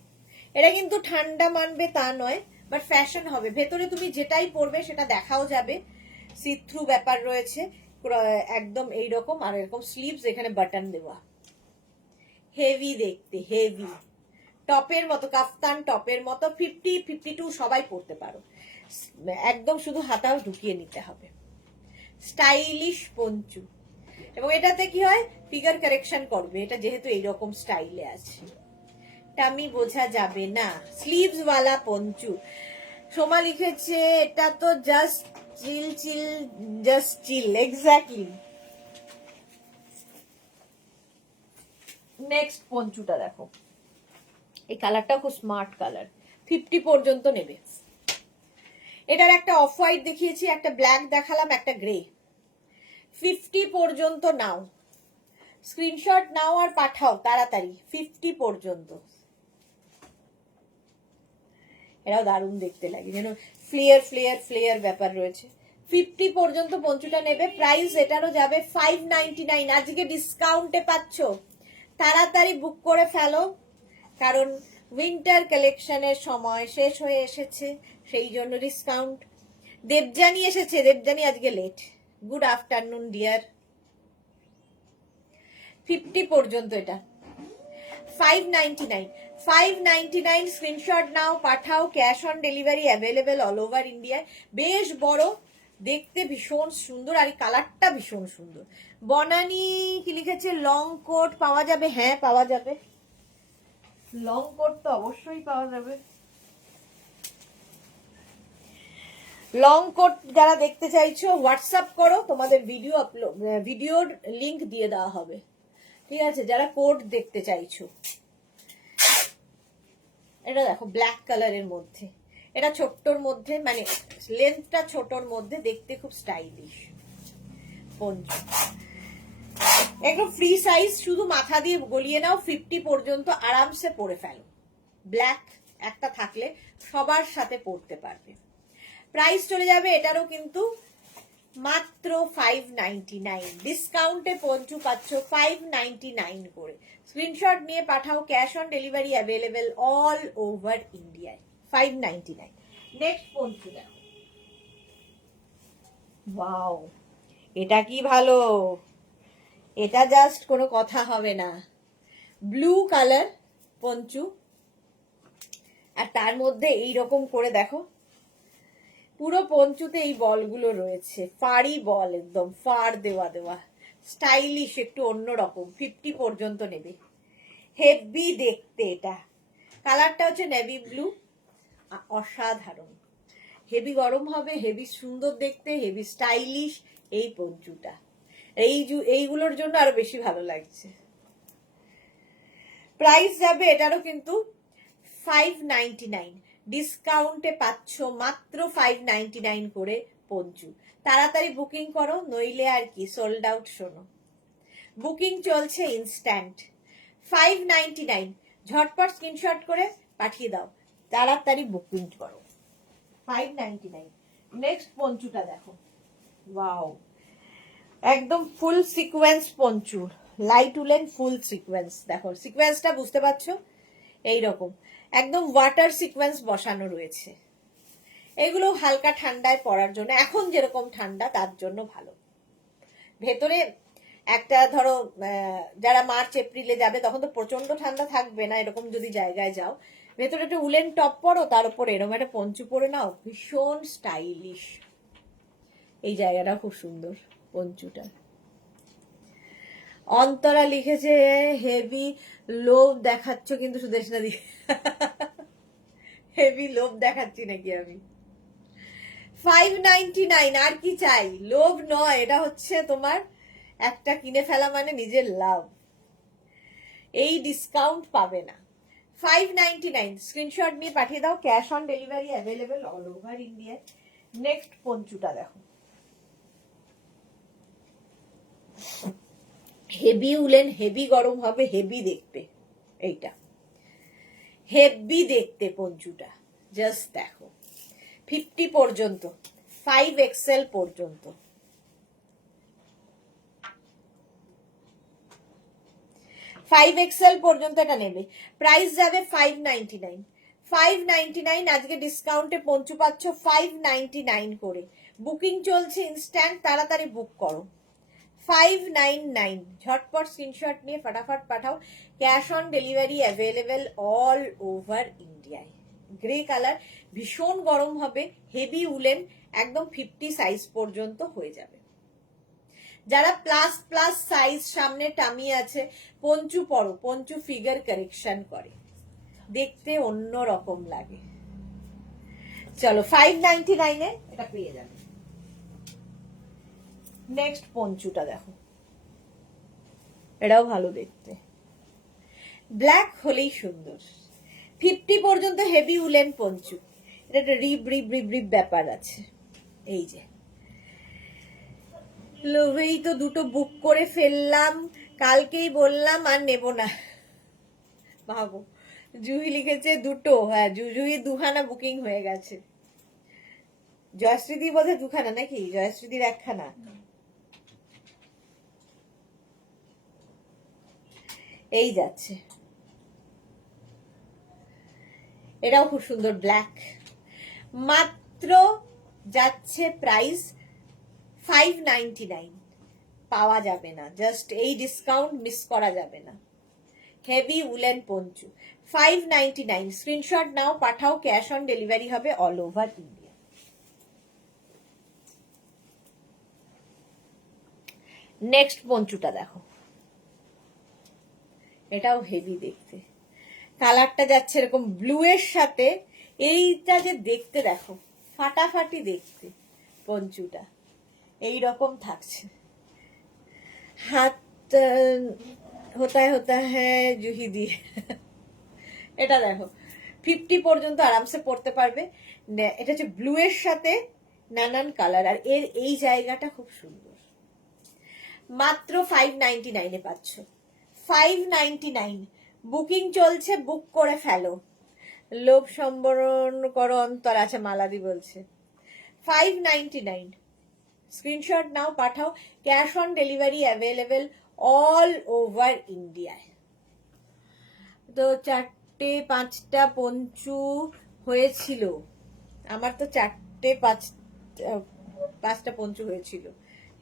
এটা কিন্তু ঠান্ডা মানবে তা নয়, বাট ফ্যাশন হবে। ভেতরে তুমি যেটাই পরবে সেটা দেখাও যাবে, সি থ্রু ব্যাপার রয়েছে একদম এইরকম। আর এরকম স্লিভস, এখানে বাটন দেওয়া, হেভি দেখতে, হেভি টপের মতো, কাফতান টপের মতো। 50, 52 সবাই পরতে পারো, একদম শুধু হাতাও ঢুকিয়ে নিতে হবে। স্টাইলিশ পঞ্চু, এবং এটাতে কি হয়, ফিগার কারেকশন করবে এটা, যেহেতু এইরকম স্টাইলে আছে, টামি বোঝা যাবে না। স্লিভস ওয়ালা পঞ্চু, সোমা লিখেছে এটা তো জাস্ট চিল চিল, জাস্ট চিল, এক্স্যাক্টলি। নেক্সট পঞ্চুটা দেখো, এই কালারটা খুব স্মার্ট কালার, 50 পর্যন্ত নেবে। এটার একটা অফ হোয়াইট দেখিয়েছি, একটা ব্ল্যাক দেখালাম, একটা গ্রে। 50 পর্যন্ত নাও, স্ক্রিনশট নাও আর পাঠাও তাড়াতাড়ি, 50 পর্যন্ত। এরাও দারুণ দেখতে লাগে, যেন ফ্লেয়ার ফ্লেয়ার ফ্লেয়ার ব্যাপার রয়েছে। 50 পর্যন্ত পঞ্চুটা নেবে, প্রাইস এটারও যাবে 599। আজকে ডিসকাউন্টে পাচ্ছ, তাড়াতাড়ি বুক করে ফেলো, কারণ উইন্টার কালেকশনের সময় শেষ হয়ে এসেছে, সেই জন্য ডিসকাউন্ট। দেবজানি এসেছে, দেবজানি আজকে লেট। Good afternoon deer. 50 পর্যন্ত এটা 599। 599 স্ক্রিনশট নাও, পাঠাও, cash on delivery available all over ইন্ডিয়ায়। বেশ বড়, দেখতে ভীষণ সুন্দর, আর এই কালারটা ভীষণ সুন্দর। বনানি কি লিখেছে, লং কোট পাওয়া যাবে? হ্যাঁ পাওয়া যাবে, লং কোট তো অবশ্যই পাওয়া যাবে। লং কোট যারা দেখতে চাইছো হোয়াটসঅ্যাপ করো, তোমাদের ভিডিওর লিংক দিয়ে দেওয়া হবে, ঠিক আছে? যারা কোট দেখতে চাইছো, এটা দেখো ব্ল্যাক কালারের মধ্যে, এটা ছোট্টর মধ্যে, মানে লেন্থটা ছোটর মধ্যে, দেখতে খুব স্টাইলিশ পঞ্চু, একদম ফ্রি সাইজ। শুধু মাথা দিয়ে গলিয়ে নাও, 50 পর্যন্ত আরামসে পরে ফেলো। ব্ল্যাক একটা থাকলে সবার সাথে পরতে পারবে। প্রাইস চলে যাবে এটারও কিন্তু মাত্র 599। ডিসকাউন্টে পঞ্চু পাচ্ছ 599 করে। স্ক্রিনশট নিয়ে পাঠাও, cash on delivery available all over ইন্ডিয়ায়। 599। নেক্সট পঞ্চু দেখো, ওয়াও এটা কি ভালো, এটা জাস্ট কোনো কথা হবে না। ব্লু কালার পঞ্চু, আর তার মধ্যে এইরকম করে দেখো, পুরো পঞ্চুতে এই বলগুলো রয়েছে, ফাড়ি বল, একদম ফাড় দেওয়া দেওয়া, স্টাইলিশ, একটু অন্যরকম। 50 পর্যন্ত নেবে, হেভি দেখতে। এটা কালারটা হচ্ছে নেভি ব্লু, অসাধারণ, হেভি গরম হবে, হেভি সুন্দর দেখতে, হেভি স্টাইলিশ এই পঞ্চুটা। এইগুলোর জন্য আরো বেশি ভালো লাগছে। প্রাইস যাবে এটারও কিন্তু 599। ডিসকাউন্টে পাচ্ছ মাত্র 599 করে পঞ্চু। তাড়াতাড়ি বুকিং করো, নইলে আর কি সোল্ড আউট। শোনো, বুকিং চলছে ইনস্ট্যান্ট। 599, ঝটপট স্ক্রিনশট করে পাঠিয়ে দাও, তাড়াতাড়ি বুকিং করো। 599। নেক্সট পঞ্চুটা দেখো, ওয়াও একদম ফুল সিকোয়েন্স পঞ্চু, লাইট উলেন ফুল সিকোয়েন্স। দেখো সিকোয়েন্সটা বুঝতে পারছো, এইরকম একদম ওয়াটার সিকোয়েন্স বসানো রয়েছে। এগুলো হালকা ঠান্ডায় পরার জন্য, এখন যেরকম ঠান্ডা তার জন্য ভালো। ভেতরে একটা ধরো যারা মার্চ এপ্রিলে যাবে তখন তো প্রচন্ড ঠান্ডা থাকবে না, এরকম যদি জায়গায় যাও, ভেতরে একটা উলেন টপ পরো, তার উপর এরকম একটা পঞ্চু পরে নাও, ভীষণ স্টাইলিশ। এই জায়গাটা খুব সুন্দর পঞ্চুটা। অন্তরা লিখেছে হেভি লোভ দেখাচ্ছ কিন্তু সুদেশনা দি, হেভি লোভ দেখাচ্ছি নাকি আমি? 599, আর কি চাই? লোভ নয়, এটা হচ্ছে তোমার একটা কিনে ফেলা মানে নিজের লাভ। এই ডিসকাউন্ট পাবে না। 599 স্ক্রিনশট নিয়ে পাঠিয়ে দাও, cash on delivery available all over India. Next পঞ্চুটা দেখো, হেভি উলেন, হেভি গরম হবে, হেভি দেখতে। এইটা হেভি দেখতে পঞ্চুটা, জাস্ট দেখো। 50 পর্যন্ত, 5XL পর্যন্ত। 5XL পর্যন্ত এটা নেবে, প্রাইস যাবে 599। 599 আজকে ডিসকাউন্টে পঞ্চু পাচ্ছ 599 করে। বুকিং চলছে ইনস্ট্যান্ট, তাড়াতাড়ি বুক করো। 599, ঝটপট স্ক্রিনশট নিয়ে ফটাফট পাঠাও, cash on delivery available all over ইন্ডিয়ায়। গ্রে কালার, ভীষণ গরম হবে, হেভি উলেন, একদম 50 সাইজ পর্যন্ত হয়ে যাবে। যারা প্লাস প্লাস সাইজ, সামনে টামি আছে, পঞ্চু পরো, পঞ্চু ফিগার কারেকশন করে, দেখতে অন্য রকম লাগে। চলো 599 এ এটা পেয়ে যাবে। নেক্সট পঞ্চুটা দেখো, এটাও ভালো দেখতে, ব্ল্যাক হলেই সুন্দর। 50 পর্যন্ত হেভি উলেন পঞ্চু, এটা একটা রিব রিব রিব রিব ব্যাপার আছে। এই যে লোভেই তো দুটো বুক করে ফেললাম, কালকেই বললাম আর নেব না। ভাবো, জুহি লিখেছে দুটো, হ্যাঁ জুহি দুখানা বুকিং হয়ে গেছে। জয়শ্রীদি বোধহয় দুখানা নাকি, জয়শ্রীদির একখানা। এই যাচ্ছে, এটাও খুব সুন্দর ব্ল্যাক। মাত্র যাচ্ছে প্রাইস 599, পাওয়া যাবে না, জাস্ট এই ডিসকাউন্ট মিস করা যাবে না। হেভি উলেন পঞ্চু 599, স্ক্রিনশট নাও, পাঠাও, ক্যাশ অন ডেলিভারি হবে অল ওভার ইন্ডিয়া। নেক্সট পঞ্চুটা দেখো, এটাও হেভি দেখতে, কালারটা যাচ্ছে এরকম ব্লু এর সাথে, এইটা যে দেখতে দেখো ফাটাফাটি দেখতে, পঞ্চুটা এই রকম থাকছে। হাত হতা হ্যাঁ জুহি দিয়ে, এটা দেখো 50 পর্যন্ত আরামসে পড়তে পারবে। এটা হচ্ছে ব্লু এর সাথে নানান কালার, আর এর এই জায়গাটা খুব সুন্দর। মাত্র 599 এ পাচ্ছ, 599, বুকিং চলছে, বুক করে ফেলো। লোভ সম্বরণ করো অন্তর, আছে মালাদি বলছে। 599, স্ক্রিনশট নাও, পাঠাও, cash on delivery available all over ইন্ডিয়ায়। তো 4-5টা পঞ্চু হয়েছিল, আমার তো 4-5টা পঞ্চু হয়েছিল,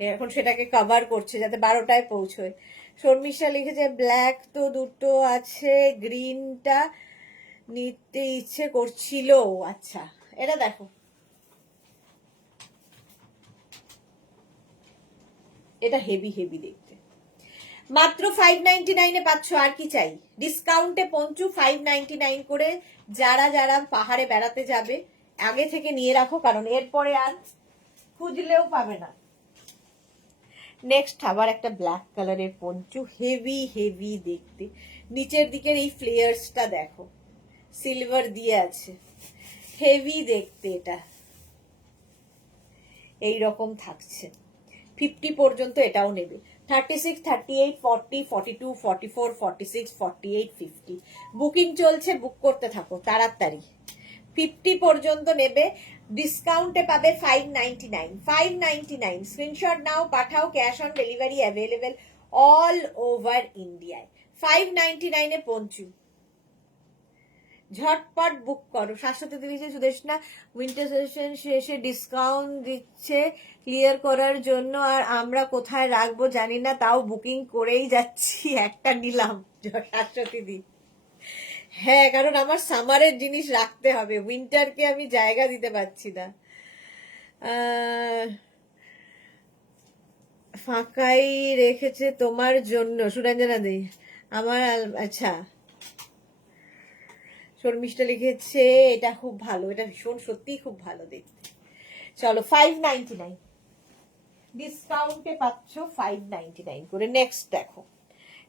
এখন সেটাকে কভার করছে যাতে 12টায় পৌঁছয়। শর্মিষ্ঠা লিখেছে ব্ল্যাক তো দুটো আছে, গ্রিনটা নিতে ইচ্ছে করছিল। আচ্ছা, এটা দেখো, এটা হেভি হেভি দেখতে, মাত্র 599 এ পাচ্ছ, আর কি চাই। ডিসকাউন্টে পঞ্চু 599 করে। যারা যারা পাহাড়ে বেড়াতে যাবে আগে থেকে নিয়ে রাখো, কারণ এরপরে আর খুঁজলেও পাবে না। নেক্সট আবার একটা ব্ল্যাক কালারের পঞ্চু, হেভি হেভি দেখতে, নিচের দিকের এই ফ্লেয়ার্সটা দেখো, সিলভার দিয়ে আছে, হেভি দেখতে, এটা এই রকম থাকছে। 50 পর্যন্ত এটাও নেবে, 36, 38, 40, 42, 44, 46, 48, 50 বুকিং চলছে, বুক করতে থাকো তাড়াতাড়ি। 50 পর্যন্ত নেবে, ডিসকাউন্টে পাবে 599, 599, স্ক্রিনশট নাও, পাঠাও, cash on delivery available all over ইন্ডিয়ায়। 599 এ পঞ্চু, ঝটপট বুক করো। শাশ্বত দিচ্ছে সুদেশনা উইন্টার সেশন শেষে ডিসকাউন্ট দিচ্ছে ক্লিয়ার করার জন্য, আর আমরা কোথায় রাখবো জানি না, তাও বুকিং করেই যাচ্ছি, একটা নিলাম। শাশ্বতী দি, হ্যাঁ কারণ আমার সামারের জিনিস রাখতে হবে, উইন্টারকে আমি জায়গা দিতে পারছি না। ফাঁকাই রেখেছে তোমার জন্য সুরঞ্জনা দি আমার। আচ্ছা, শর্মিষ্ঠা লিখেছে এটা খুব ভালো, এটা ভীষণ সত্যি খুব ভালো দেখতে। চলো 599, ডিসকাউন্টে পাচ্ছ 599 করে। নেক্সট দেখো,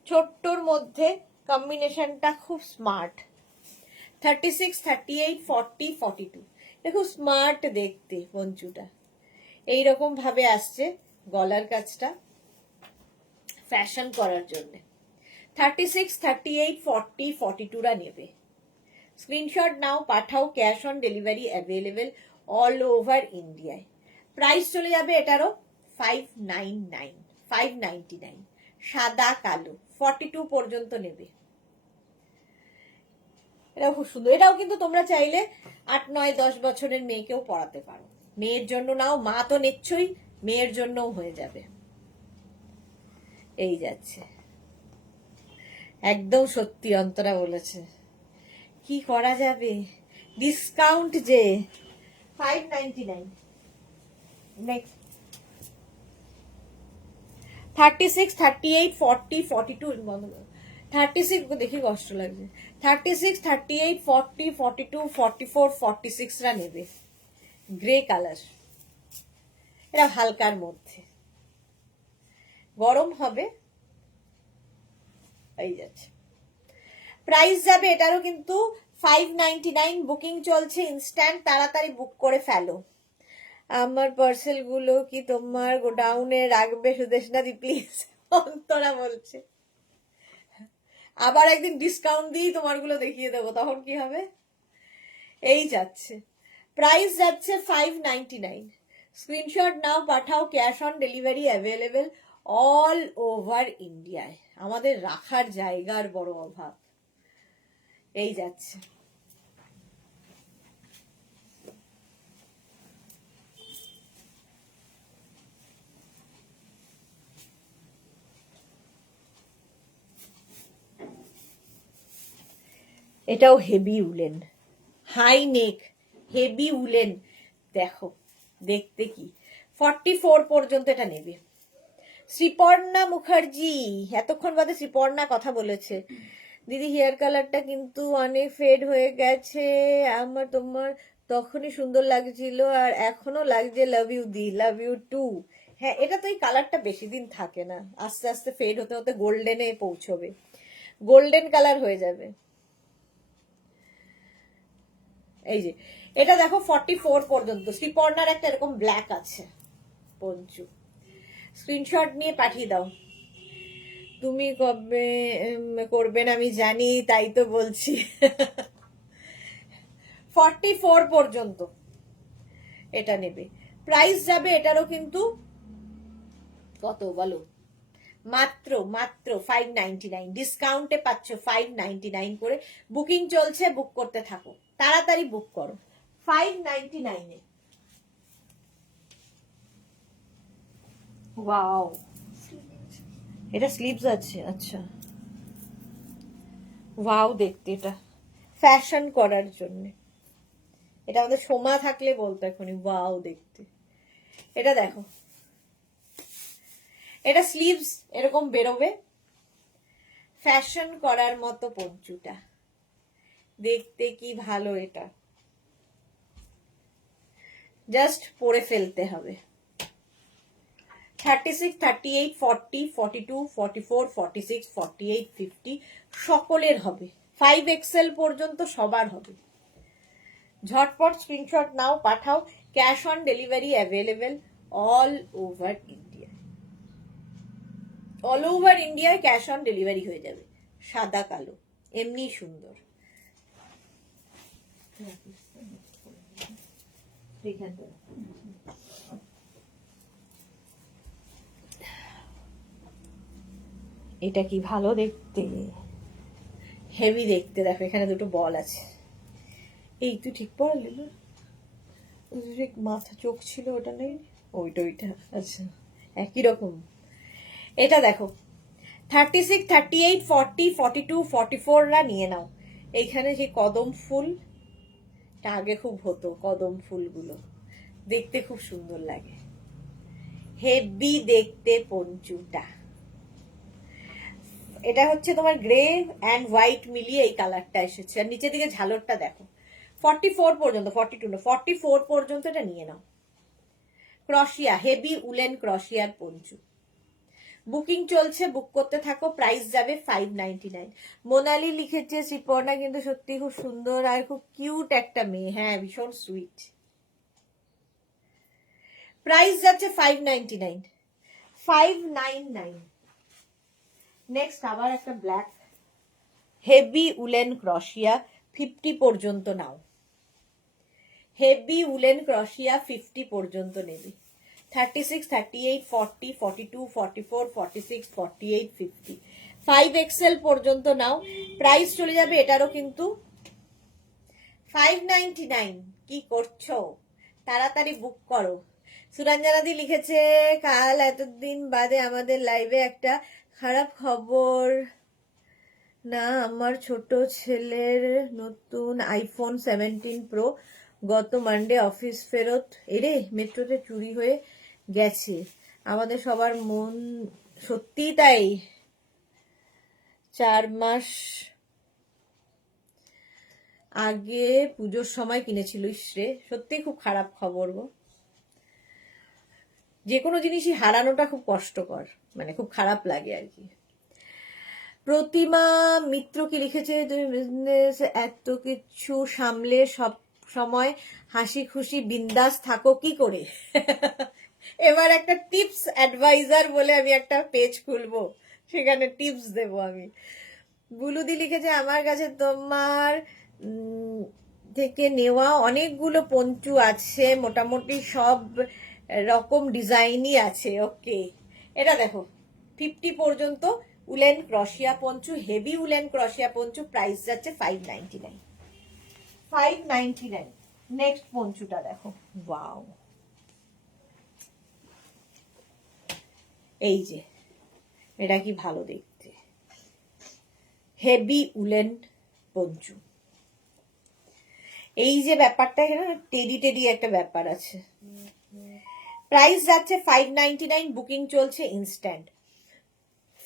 ছোট্টর মধ্যে কম্বিনেশনটা খুব স্মার্ট, 36, 38, 40, 42, দেখো স্মার্ট দেখতে পঞ্চুটা, এইরকম ভাবে আসছে গলার কাছটা ফ্যাশন করার জন্য। 36, 38, 40, 42 রা নেবে, স্ক্রিনশট নাও, পাঠাও, cash on delivery available all over ইন্ডিয়ায়। প্রাইস চলে যাবে এটারও 599, 599, সাদা কালো, 42 পর্যন্ত নেবে। এটাও খুব সুন্দর, এটাও কিন্তু তোমরা চাইলে 8, 9, 10 বছরের মেয়েকেও পড়াতে পারো। মেয়ের জন্য নাও, মা তো নিচ্ছই, মেয়ের জন্যও হয়ে যাবে। এই যাচ্ছে, একদম সত্যি অন্তরা বলেছে, কি করা যাবে, ডিসকাউন্ট যে 599। নেক্সট 36, 38, 40, 42 36 দেখি কষ্ট লাগছে, 36, 38, 40, 42, 44, 46 রা নেবে, গ্রে কালার, এটা হালকার মধ্যে, গরম হবে। এই যাচ্ছে, প্রাইস যাবে এটারও কিন্তু 599 বুকিং চলছে, ইনস্ট্যান্ট, তাড়াতাড়ি বুক করে ফেলো। আমার পার্সেল গুলো কি তোমার গোডাউনে রাখবে সুদেশনা দি প্লিজ? অন্তরা বলছে আবার একদিন ডিসকাউন্ট দিয়ে তোমারগুলো দেখিয়ে দেবো, তখন কি হবে? এই যাচ্ছে, প্রাইস যাচ্ছে 599। স্ক্রিনশট নাও, পাঠাও, cash on delivery available all over ইন্ডিয়ায়। আমাদের রাখার জায়গার বড় অভাব। এই যাচ্ছে, এটাও heavy woollen, high neck, heavy woollen. দেখো দেখতে কি, 44 পর্যন্ত এটা নেবে। শ্রীপর্ণা মুখার্জি, এতক্ষণ বাদে শ্রীপর্ণা কথা বলেছে। দিদি হেয়ার কালারটা কিন্তু অনেক ফেড হয়ে গেছে, আমার তোমার তখনই সুন্দর লাগছিল আর এখনো লাগছে, লাভ ইউ দি, লাভ ইউ টু। হ্যাঁ, এটা তো এই কালারটা বেশি দিন থাকে না, আস্তে আস্তে ফেড হতে হতে গোল্ডেনে পৌঁছবে, গোল্ডেন কালার হয়ে যাবে। এই যে এটা দেখো 44 পর্যন্ত। শ্রীপর্ণার একটা এরকম ব্ল্যাক আছে পঞ্চু, স্ক্রিনশট নিয়ে পাঠিয়ে দাও। তুমি কবে করবেন আমি জানি, তাই তো বলছি। 44 পর্যন্ত এটা নেবে, প্রাইস যাবে এটারও কিন্তু কত বলো, মাত্র মাত্র 599, ডিসকাউন্টে পাচ্ছ 599 করে। বুকিং চলছে, বুক করতে থাকো, তাড়াতাড়ি বুক করো। 599 এ ওয়াও, এটা স্লিভস আছে, আচ্ছা ওয়াও, দেখতে এটা ফ্যাশন করার জন্য, এটা আমাদের সোমা থাকলে বলতো এখনই ওয়াও দেখতে। এটা দেখো, এটা স্লিভস এরকম বেরোবে, ফ্যাশন করার মতো পঞ্চুটা, দেখতে কি ভালো, এটা জাস্ট পরে ফেলতে হবে। 36, 38, 40, 42, 44, 46, 48, 50 সকলের হবে, 5XL পর্যন্ত সবার হবে। ঝটপট স্ক্রিনশট নাও, পাঠাও, cash on delivery available all over India. All over ইন্ডিয়ায় ক্যাশ অন ডেলিভারি হয়ে যাবে। সাদা কালো এমনি সুন্দর। এটা কি ভালো দেখতে, হেভি দেখতে। দেখো এখানে দুটো বল আছে, এই তুই ঠিক পড়ালি না, মাথা চোখ ছিল ওটা নেই, ওইটা ওইটা আচ্ছা একই রকম। এটা দেখো 36, 38, 40, 42, 44রা নিয়ে নাও। এইখানে যে কদম ফুল, এটা আগে খুব হতো, কদম ফুলগুলো দেখতে খুব সুন্দর লাগে, হেভি দেখতে পঞ্চুটা। এটা হচ্ছে তোমার গ্রে অ্যান্ড হোয়াইট মিলিয়ে এই কালারটা এসেছে, আর নিচের দিকে ঝালরটা দেখো। 44 পর্যন্ত, 42 না 44 পর্যন্ত এটা নিয়ে নাও। ক্রশিয়া, হেভি উলেন ক্রশিয়ার পঞ্চু, বুকিং চলছে, বুক করতে থাকো, প্রাইস যাবে 599। মোনালি লিখেছে শ্রীপর্ণা কিন্তু সত্যি খুব সুন্দর আর খুব কিউট একটা মেয়ে, হ্যাঁ ভীষণ সুইট। প্রাইস যাচ্ছে 599, 599। নেক্সট আবার একটা ব্ল্যাক হেভি উলেন ক্রশিয়া, 50 পর্যন্ত নাও। হেভি উলেন ক্রশিয়া 50 পর্যন্ত নেবে। 36, 38, 40, 42, 44, 46, 48, 50 5XL পর্যন্ত নাও। প্রাইস চলে যাবে এটারও কিন্তু 599। কি করছো, তাড়াতাড়ি বুক করো। সুরঞ্জনাদি লিখেছে কাল এতদিন বাদে আমাদের লাইভে একটা খারাপ খবর না, আমার ছোট ছেলের নতুন আইফোন 17 প্রো গত মানডে অফিস ফেরত এরে মেট্রোতে চুরি হয়ে গেছে। আমাদের সবার মন, সত্যি তাই, 4 মাস আগে পুজোর সময় কিনেছিল। ইসরে, সত্যি খুব খারাপ খবর গো। যে কোনো জিনিসই হারানোটা খুব কষ্টকর, মানে খুব খারাপ লাগে আর কি। প্রতিমা মিত্র কি লিখেছে, তুমি বিজনেস এত কিছু সামলে সব সময় হাসি খুশি বিন্দাস থাকো কি করে? এবার একটা টিপস অ্যাডভাইজার বলে আমি একটা পেজ খুলবো, সেখানে টিপস দেবো আমি। বুলুদি লিখেছে আমার কাছে তোমার থেকে নেওয়া অনেকগুলো পঞ্চু আছে, মোটামুটি সব রকম ডিজাইনই আছে। ওকে, এটা দেখো 50 পর্যন্ত woollen crochet poncho, heavy woollen crochet poncho, price যাচ্ছে 599। 599। নেক্সট পঞ্চুটা দেখো, ওয়াও, এই যে এটা কি ভালো দেখতে, হেভি উলেন পঞ্চু। এই যে ব্যাপারটা এখানে টেডি টেডি একটা ব্যাপার আছে। প্রাইস যাচ্ছে 599, বুকিং চলছে ইনস্ট্যান্ট।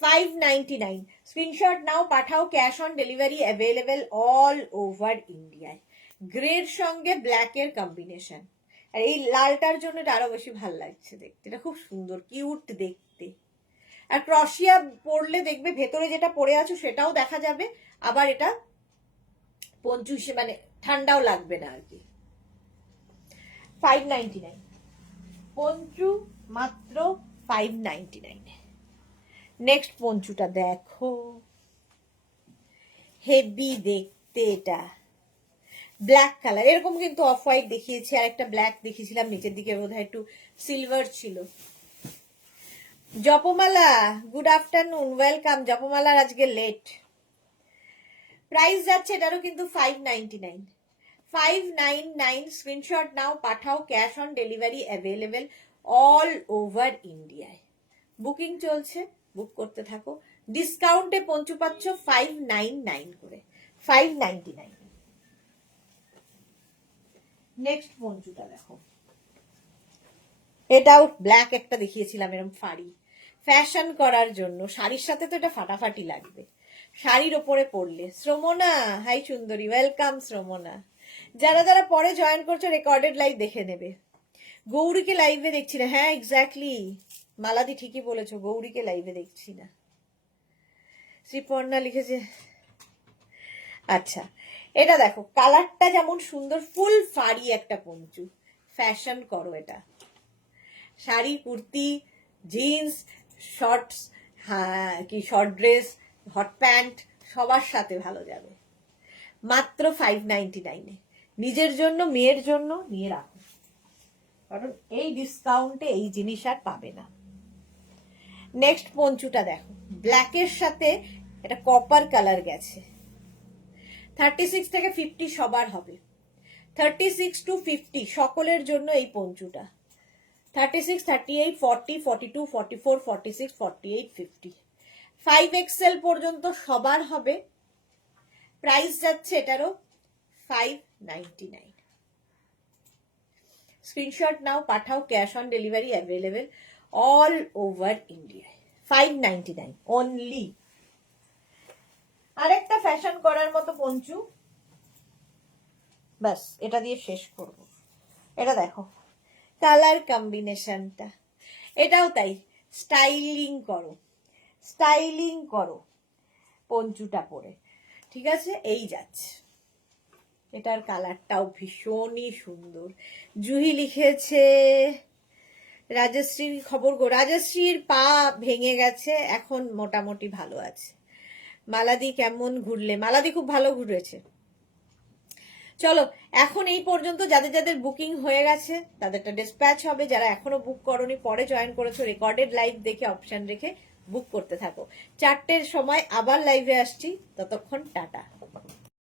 599, স্ক্রিনশট নাও, পাঠাও, cash on delivery available all over ইন্ডিয়ায়। গ্রের সঙ্গে ব্ল্যাকের কম্বিনেশন, আর এই লালটার জন্য এটা আরো বেশি ভালো লাগছে দেখতে, এটা খুব সুন্দর কিউট দেখতে। আর ক্রশিয়া পরলে দেখবে ভেতরে যেটা পরে আছো সেটাও দেখা যাবে, আবার এটা পঞ্চু মানে ঠান্ডাও লাগবে না আর কি। 599 পঞ্চু, মাত্র 599। নেক্সট পঞ্চুটা দেখো, হেভি দেখতে, এটা ব্ল্যাক কালার, এরকম কিন্তু অফ হোয়াইট দেখিয়েছি, আর একটা ব্ল্যাক দেখিয়েছিলাম নিচের দিকে, বোধহয় একটু সিলভার ছিল। জপমালা গুড আফটারনুন, ওয়েলকাম। জপমালার আজকে লেট। প্রাইস যাচ্ছে এটারও কিন্তু 599। 599, স্ক্রিনশট নাও, পাঠাও, cash on delivery available all over ইন্ডিয়ায়। বুকিং চলছে, বুক করতে থাকো। ডিসকাউন্টে পঞ্চু পাচ্ছ 599 করে, 599। নেক্সট পঞ্চুটা দেখো, এটাও ব্ল্যাক একটা দেখিয়েছিলাম এরকম ফাড়ি, ফ্যাশন করার জন্য। শাড়ির সাথে তো এটা ফাটাফাটি লাগবে, শাড়ির ওপরে পরলে। শ্রমনা, হাই সুন্দরী, ওয়েলকাম শ্রমনা। যারা যারা পরে জয়েন করছো রেকর্ডেড লাইভ দেখে নেবে। গৌরীকে লাইভে দেখছি না, হ্যাঁ এক্স্যাক্টলি মালাদি ঠিকই বলেছো, গৌরীকে লাইভে দেখছি না। শ্রীপর্ণা লিখেছে, আচ্ছা এটা দেখো, কালারটা যেমন সুন্দর, ফুল ফাড়ি একটা পঞ্চু, ফ্যাশন করো এটা। শাড়ি, কুর্তি, জিন্স, শর্টস, হ্যাঁ কি শর্ট ড্রেস, হট প্যান্ট, সবার সাথে ভালো যাবে। মাত্র 599। নিজের জন্য, মেয়ের জন্য নিয়ে রাখো, কারণ এই ডিসকাউন্টে এই জিনিস আর পাবে না। নেক্সট পঞ্চুটা দেখো, ব্ল্যাকের সাথে এটা কপার কালার গেছে। 36 থেকে 50 সবার হবে, 36 to 50 সকলের জন্য এই পঞ্চুটা। 36, 38, 40, 42, 44, 46, 48, 50, 5XL পর্যন্ত সবার হবে। প্রাইস যাচ্ছে এটারও 599। স্ক্রিনশট নাও, পাঠাও, cash on delivery available all over India. 599 only. আরেকটা ফ্যাশন করার মতো পঞ্চু, বাস এটা দিয়ে শেষ করব। এটা দেখো কালার কম্বিনেশনটা, এটাও তাই, স্টাইলিং করো, স্টাইলিং করো পঞ্চুটা পরে, ঠিক আছে? এই যাচ্ছে, এটার কালারটাও ভীষণই সুন্দর। জুহি লিখেছে, রাজশ্রীর খবর গো, রাজশ্রীর পা ভেঙে গেছে, এখন মোটামুটি ভালো আছে। মালাদি কেমন ঘুরলে? মালাদি খুব ভালো ঘুরেছে। চলো এখন এই পর্যন্ত, যাদের যাদের বুকিং হয়ে গেছে তাদেরটা ডিসপ্যাচ হবে, যারা এখনো বুক করনি পরে জয়েন করেছো রেকর্ডেড লাইভ দেখে অপশন রেখে বুক করতে থাকো। 4টের সময় আবার লাইভে আসছি, ততক্ষণ টাটা।